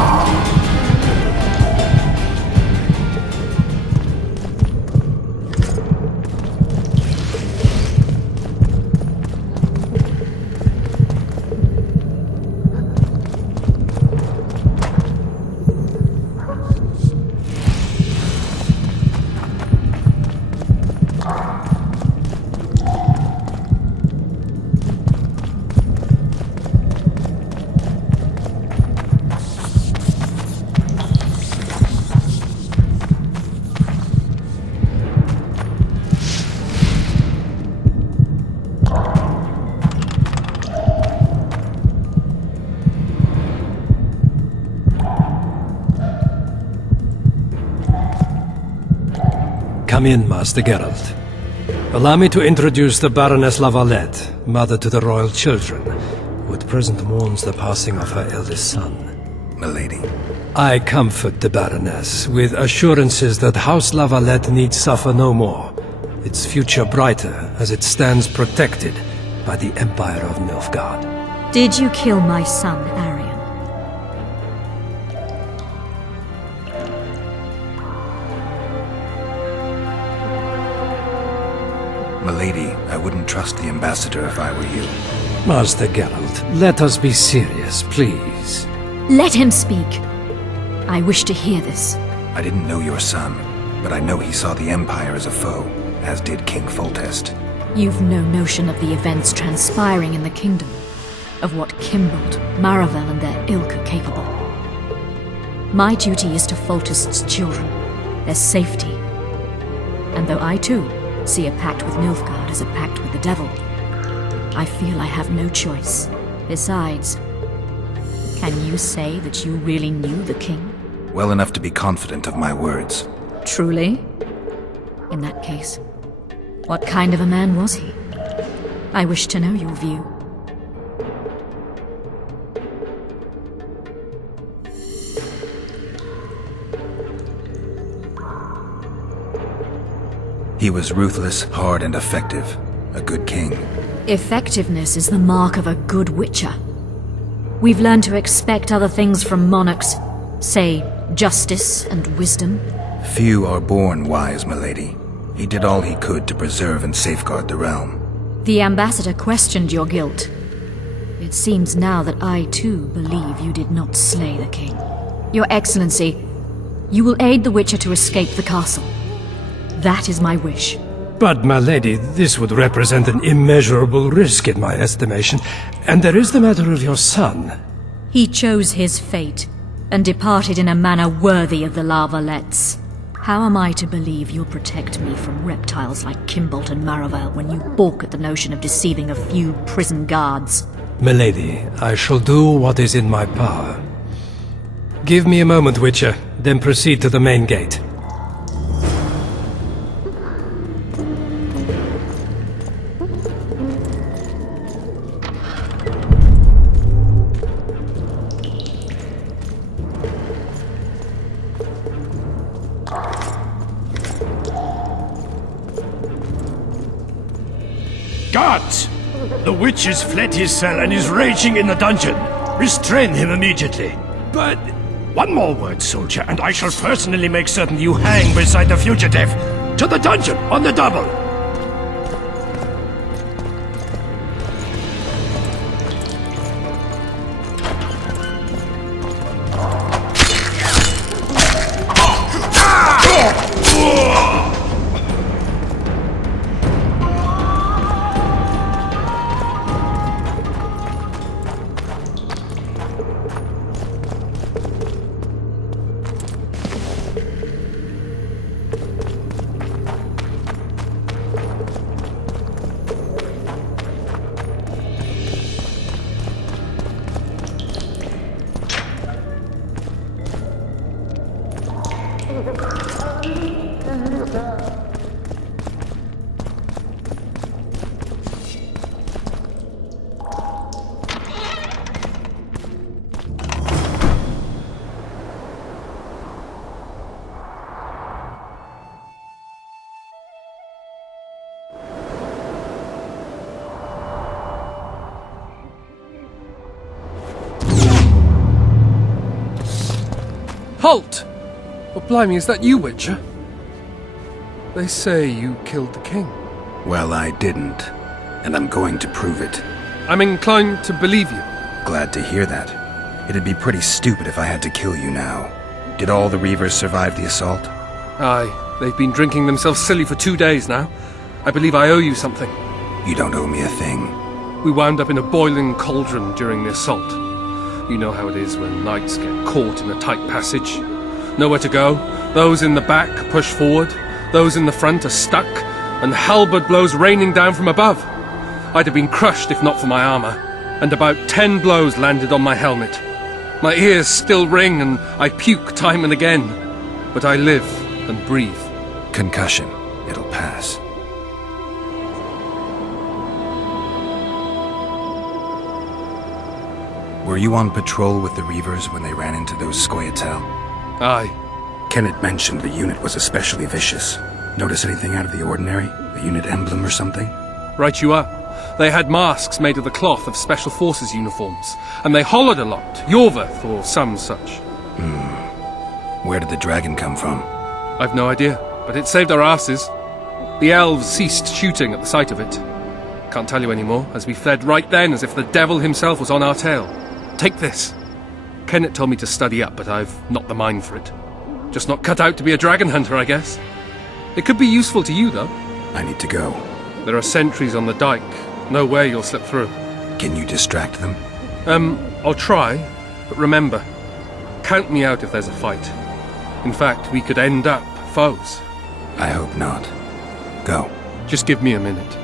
Come in, Master Geralt. Allow me to introduce the Baroness La Valette, mother to the royal children, who at present mourns the passing of her eldest son. Milady. I comfort the Baroness with assurances that House La Valette need suffer no more, its future brighter as it stands protected by the Empire of Nilfgaard. Did you kill my son, Arion? Milady, I wouldn't trust the ambassador if I were you. Master Geralt, let us be serious, please. Let him speak. I wish to hear this. I didn't know your son, but I know he saw the Empire as a foe, as did King Foltest. You've no notion of the events transpiring in the kingdom, of what Kimbold, Maravel and their ilk are capable. My duty is to Foltest's children, their safety. And though I too see a pact with Nilfgaard as a pact with the devil, I feel I have no choice. Besides, can you say that you really knew the king? Well enough to be confident of my words. Truly? In that case, what kind of a man was he? I wish to know your view. He was ruthless, hard, and effective. A good king. Effectiveness is the mark of a good witcher. We've learned to expect other things from monarchs, say, justice and wisdom. Few are born wise, milady. He did all he could to preserve and safeguard the realm. The ambassador questioned your guilt. It seems now that I too believe you did not slay the king. Your Excellency, you will aid the witcher to escape the castle. That is my wish. But, my lady, this would represent an immeasurable risk in my estimation. And there is the matter of your son. He chose his fate, and departed in a manner worthy of the La Valettes. How am I to believe you'll protect me from reptiles like Kimbold and Maravel when you balk at the notion of deceiving a few prison guards? Milady, I shall do what is in my power. Give me a moment, Witcher, then proceed to the main gate. Guards! The witch has fled his cell and is raging in the dungeon. Restrain him immediately. But one more word, soldier, and I shall personally make certain you hang beside the fugitive. To the dungeon, on the double! Halt! Oh, blimey, is that you, Witcher? They say you killed the king. Well, I didn't. And I'm going to prove it. I'm inclined to believe you. Glad to hear that. It'd be pretty stupid if I had to kill you now. Did all the Reavers survive the assault? Aye, they've been drinking themselves silly for 2 days now. I believe I owe you something. You don't owe me a thing. We wound up in a boiling cauldron during the assault. You know how it is when knights get caught in a tight passage. Nowhere to go. Those in the back push forward. Those in the front are stuck. And halberd blows raining down from above. I'd have been crushed if not for my armor. And about 10 blows landed on my helmet. My ears still ring and I puke time and again. But I live and breathe. Concussion. It'll pass. Were you on patrol with the Reavers when they ran into those Scoia'tael? Aye. Kenneth mentioned the unit was especially vicious. Notice anything out of the ordinary? A unit emblem or something? Right you are. They had masks made of the cloth of Special Forces uniforms, and they hollered a lot, Yorvath or some such. Where did the dragon come from? I've no idea, but it saved our asses. The elves ceased shooting at the sight of it. Can't tell you anymore, as we fled right then as if the devil himself was on our tail. Take this. Kenneth told me to study up, but I've not the mind for it. Just not cut out to be a dragon hunter, I guess. It could be useful to you, though. I need to go. There are sentries on the dike. No way you'll slip through. Can you distract them? I'll try, but remember, count me out if there's a fight. In fact, we could end up foes. I hope not. Go. Just give me a minute.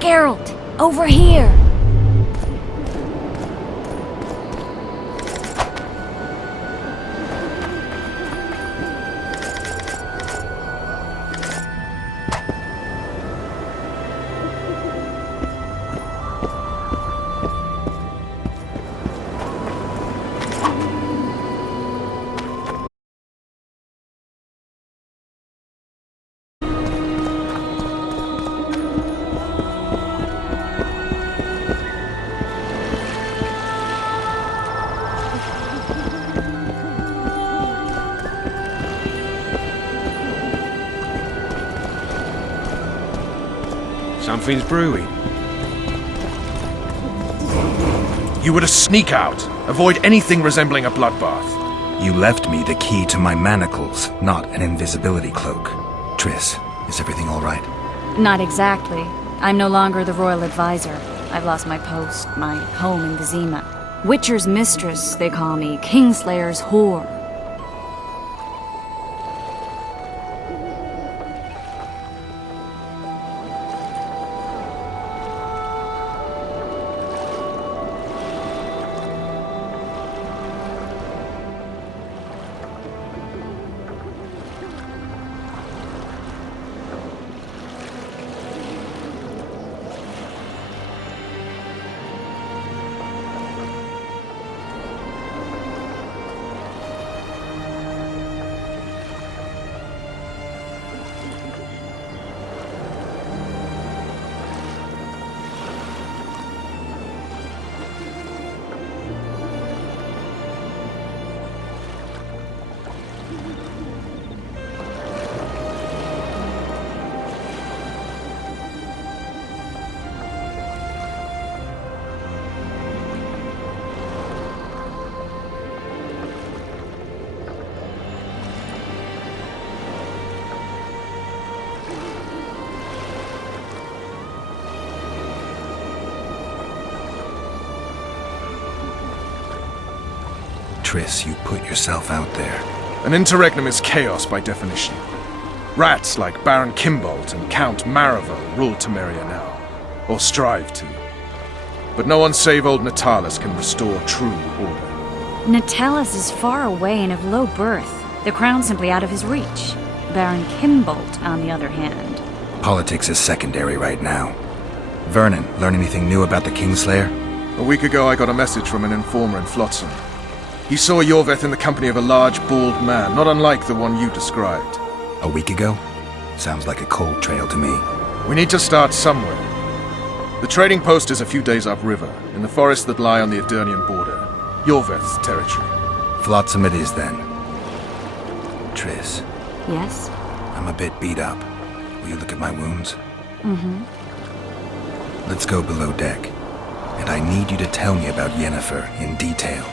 Geralt, over here! Something's brewing. You were to sneak out. Avoid anything resembling a bloodbath. You left me the key to my manacles, not an invisibility cloak. Triss, is everything all right? Not exactly. I'm no longer the royal advisor. I've lost my post, my home in Vizima. Witcher's mistress, they call me. Kingslayer's whore. Triss, you put yourself out there. An interregnum is chaos by definition. Rats like Baron Kimbolt and Count Maravel rule Temeria now, or strive to. But no one save old Natalis can restore true order. Natalis is far away and of low birth. The crown's simply out of his reach. Baron Kimbolt, on the other hand. Politics is secondary right now. Vernon, learn anything new about the Kingslayer? A week ago I got a message from an informer in Flotsam. He saw Yorveth in the company of a large, bald man, not unlike the one you described. A week ago? Sounds like a cold trail to me. We need to start somewhere. The trading post is a few days upriver, in the forests that lie on the Edirnian border. Yorveth's territory. Flotsam it is, then. Triss. Yes? I'm a bit beat up. Will you look at my wounds? Mm-hmm. Let's go below deck. And I need you to tell me about Yennefer in detail.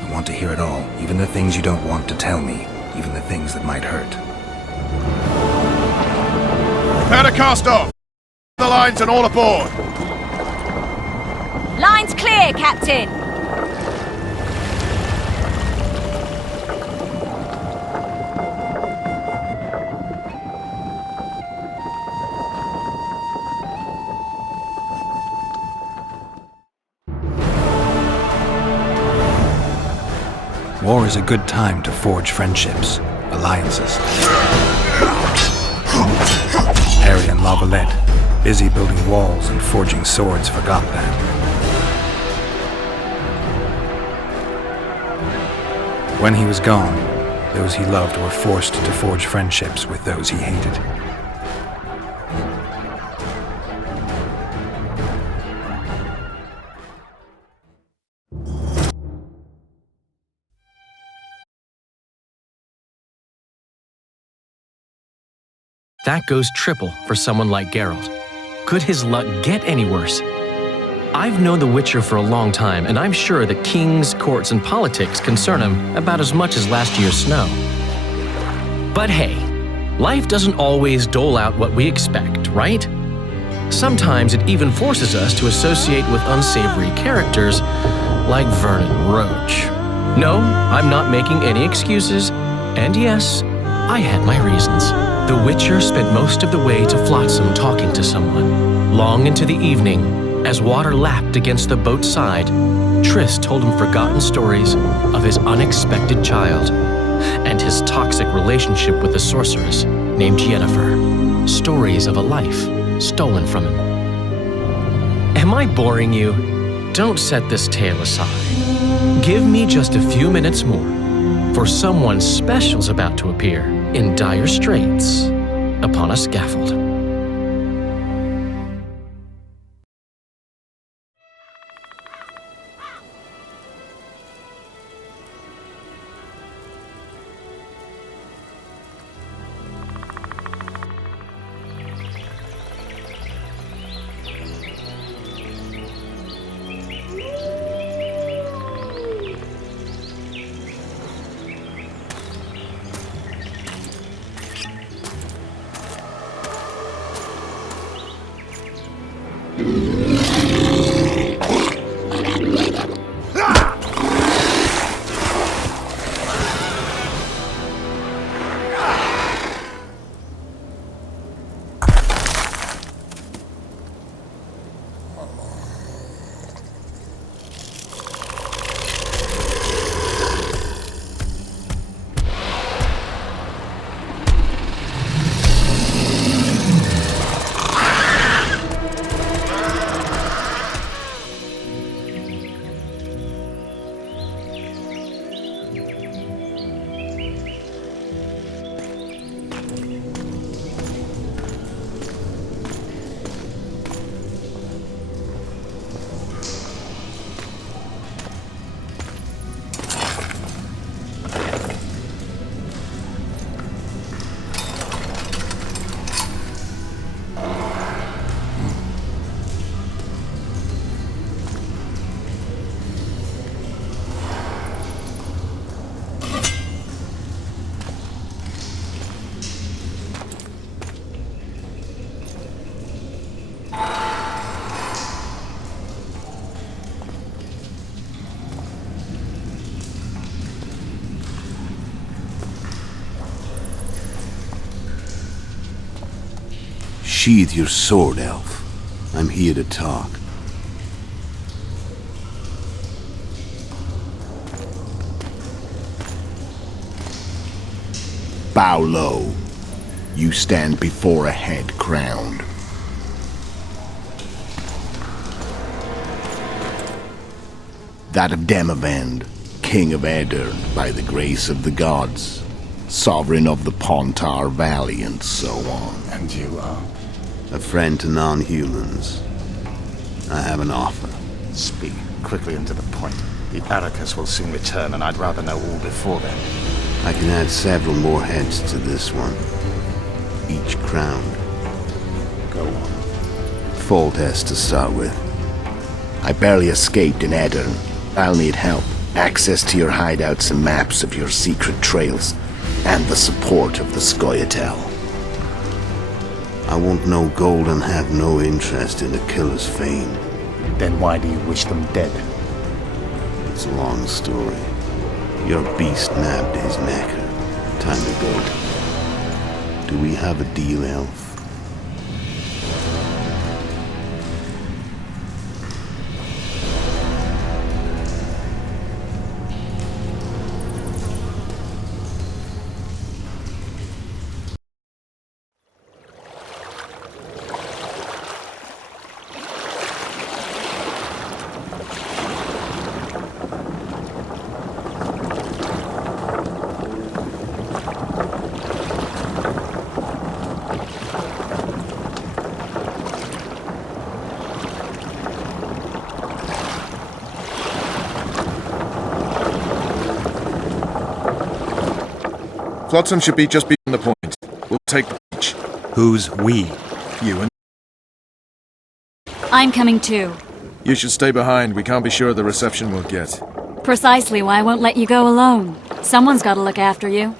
I want to hear it all, even the things you don't want to tell me, even the things that might hurt. Prepare to cast off! The lines and all aboard! Line's clear, Captain! War is a good time to forge friendships, alliances. Harry and Lavalette, busy building walls and forging swords, forgot that. When he was gone, those he loved were forced to forge friendships with those he hated. That goes triple for someone like Geralt. Could his luck get any worse? I've known the Witcher for a long time, and I'm sure that kings, courts, and politics concern him about as much as last year's snow. But hey, life doesn't always dole out what we expect, right? Sometimes it even forces us to associate with unsavory characters like Vernon Roche. No, I'm not making any excuses, and yes, I had my reasons. The Witcher spent most of the way to Flotsam talking to someone. Long into the evening, as water lapped against the boat's side, Triss told him forgotten stories of his unexpected child and his toxic relationship with a sorceress named Yennefer. Stories of a life stolen from him. Am I boring you? Don't set this tale aside. Give me just a few minutes more, for someone special's about to appear in dire straits upon a scaffold. Sheathe your sword, Elf. I'm here to talk. Bow low. You stand before a head crowned. That of Demavend, King of Aedirn, by the grace of the gods, sovereign of the Pontar Valley, and so on. And you are? A friend to non-humans. I have an offer. Speak quickly and to the point. The Arrakis will soon return, and I'd rather know all before then. I can add several more heads to this one. Each crowned. Go on. Foltest to start with. I barely escaped in Aedirn. I'll need help. Access to your hideouts and maps of your secret trails. And the support of the Scoia'tael. I want no gold and have no interest in the killer's fame. Then why do you wish them dead? It's a long story. Your beast nabbed his necker. Time to go. Do we have a deal, Elf? Flotsam should be just beyond the point. We'll take the beach. Who's we? You and... I'm coming too. You should stay behind. We can't be sure of the reception we'll get. Precisely why I won't let you go alone. Someone's got to look after you.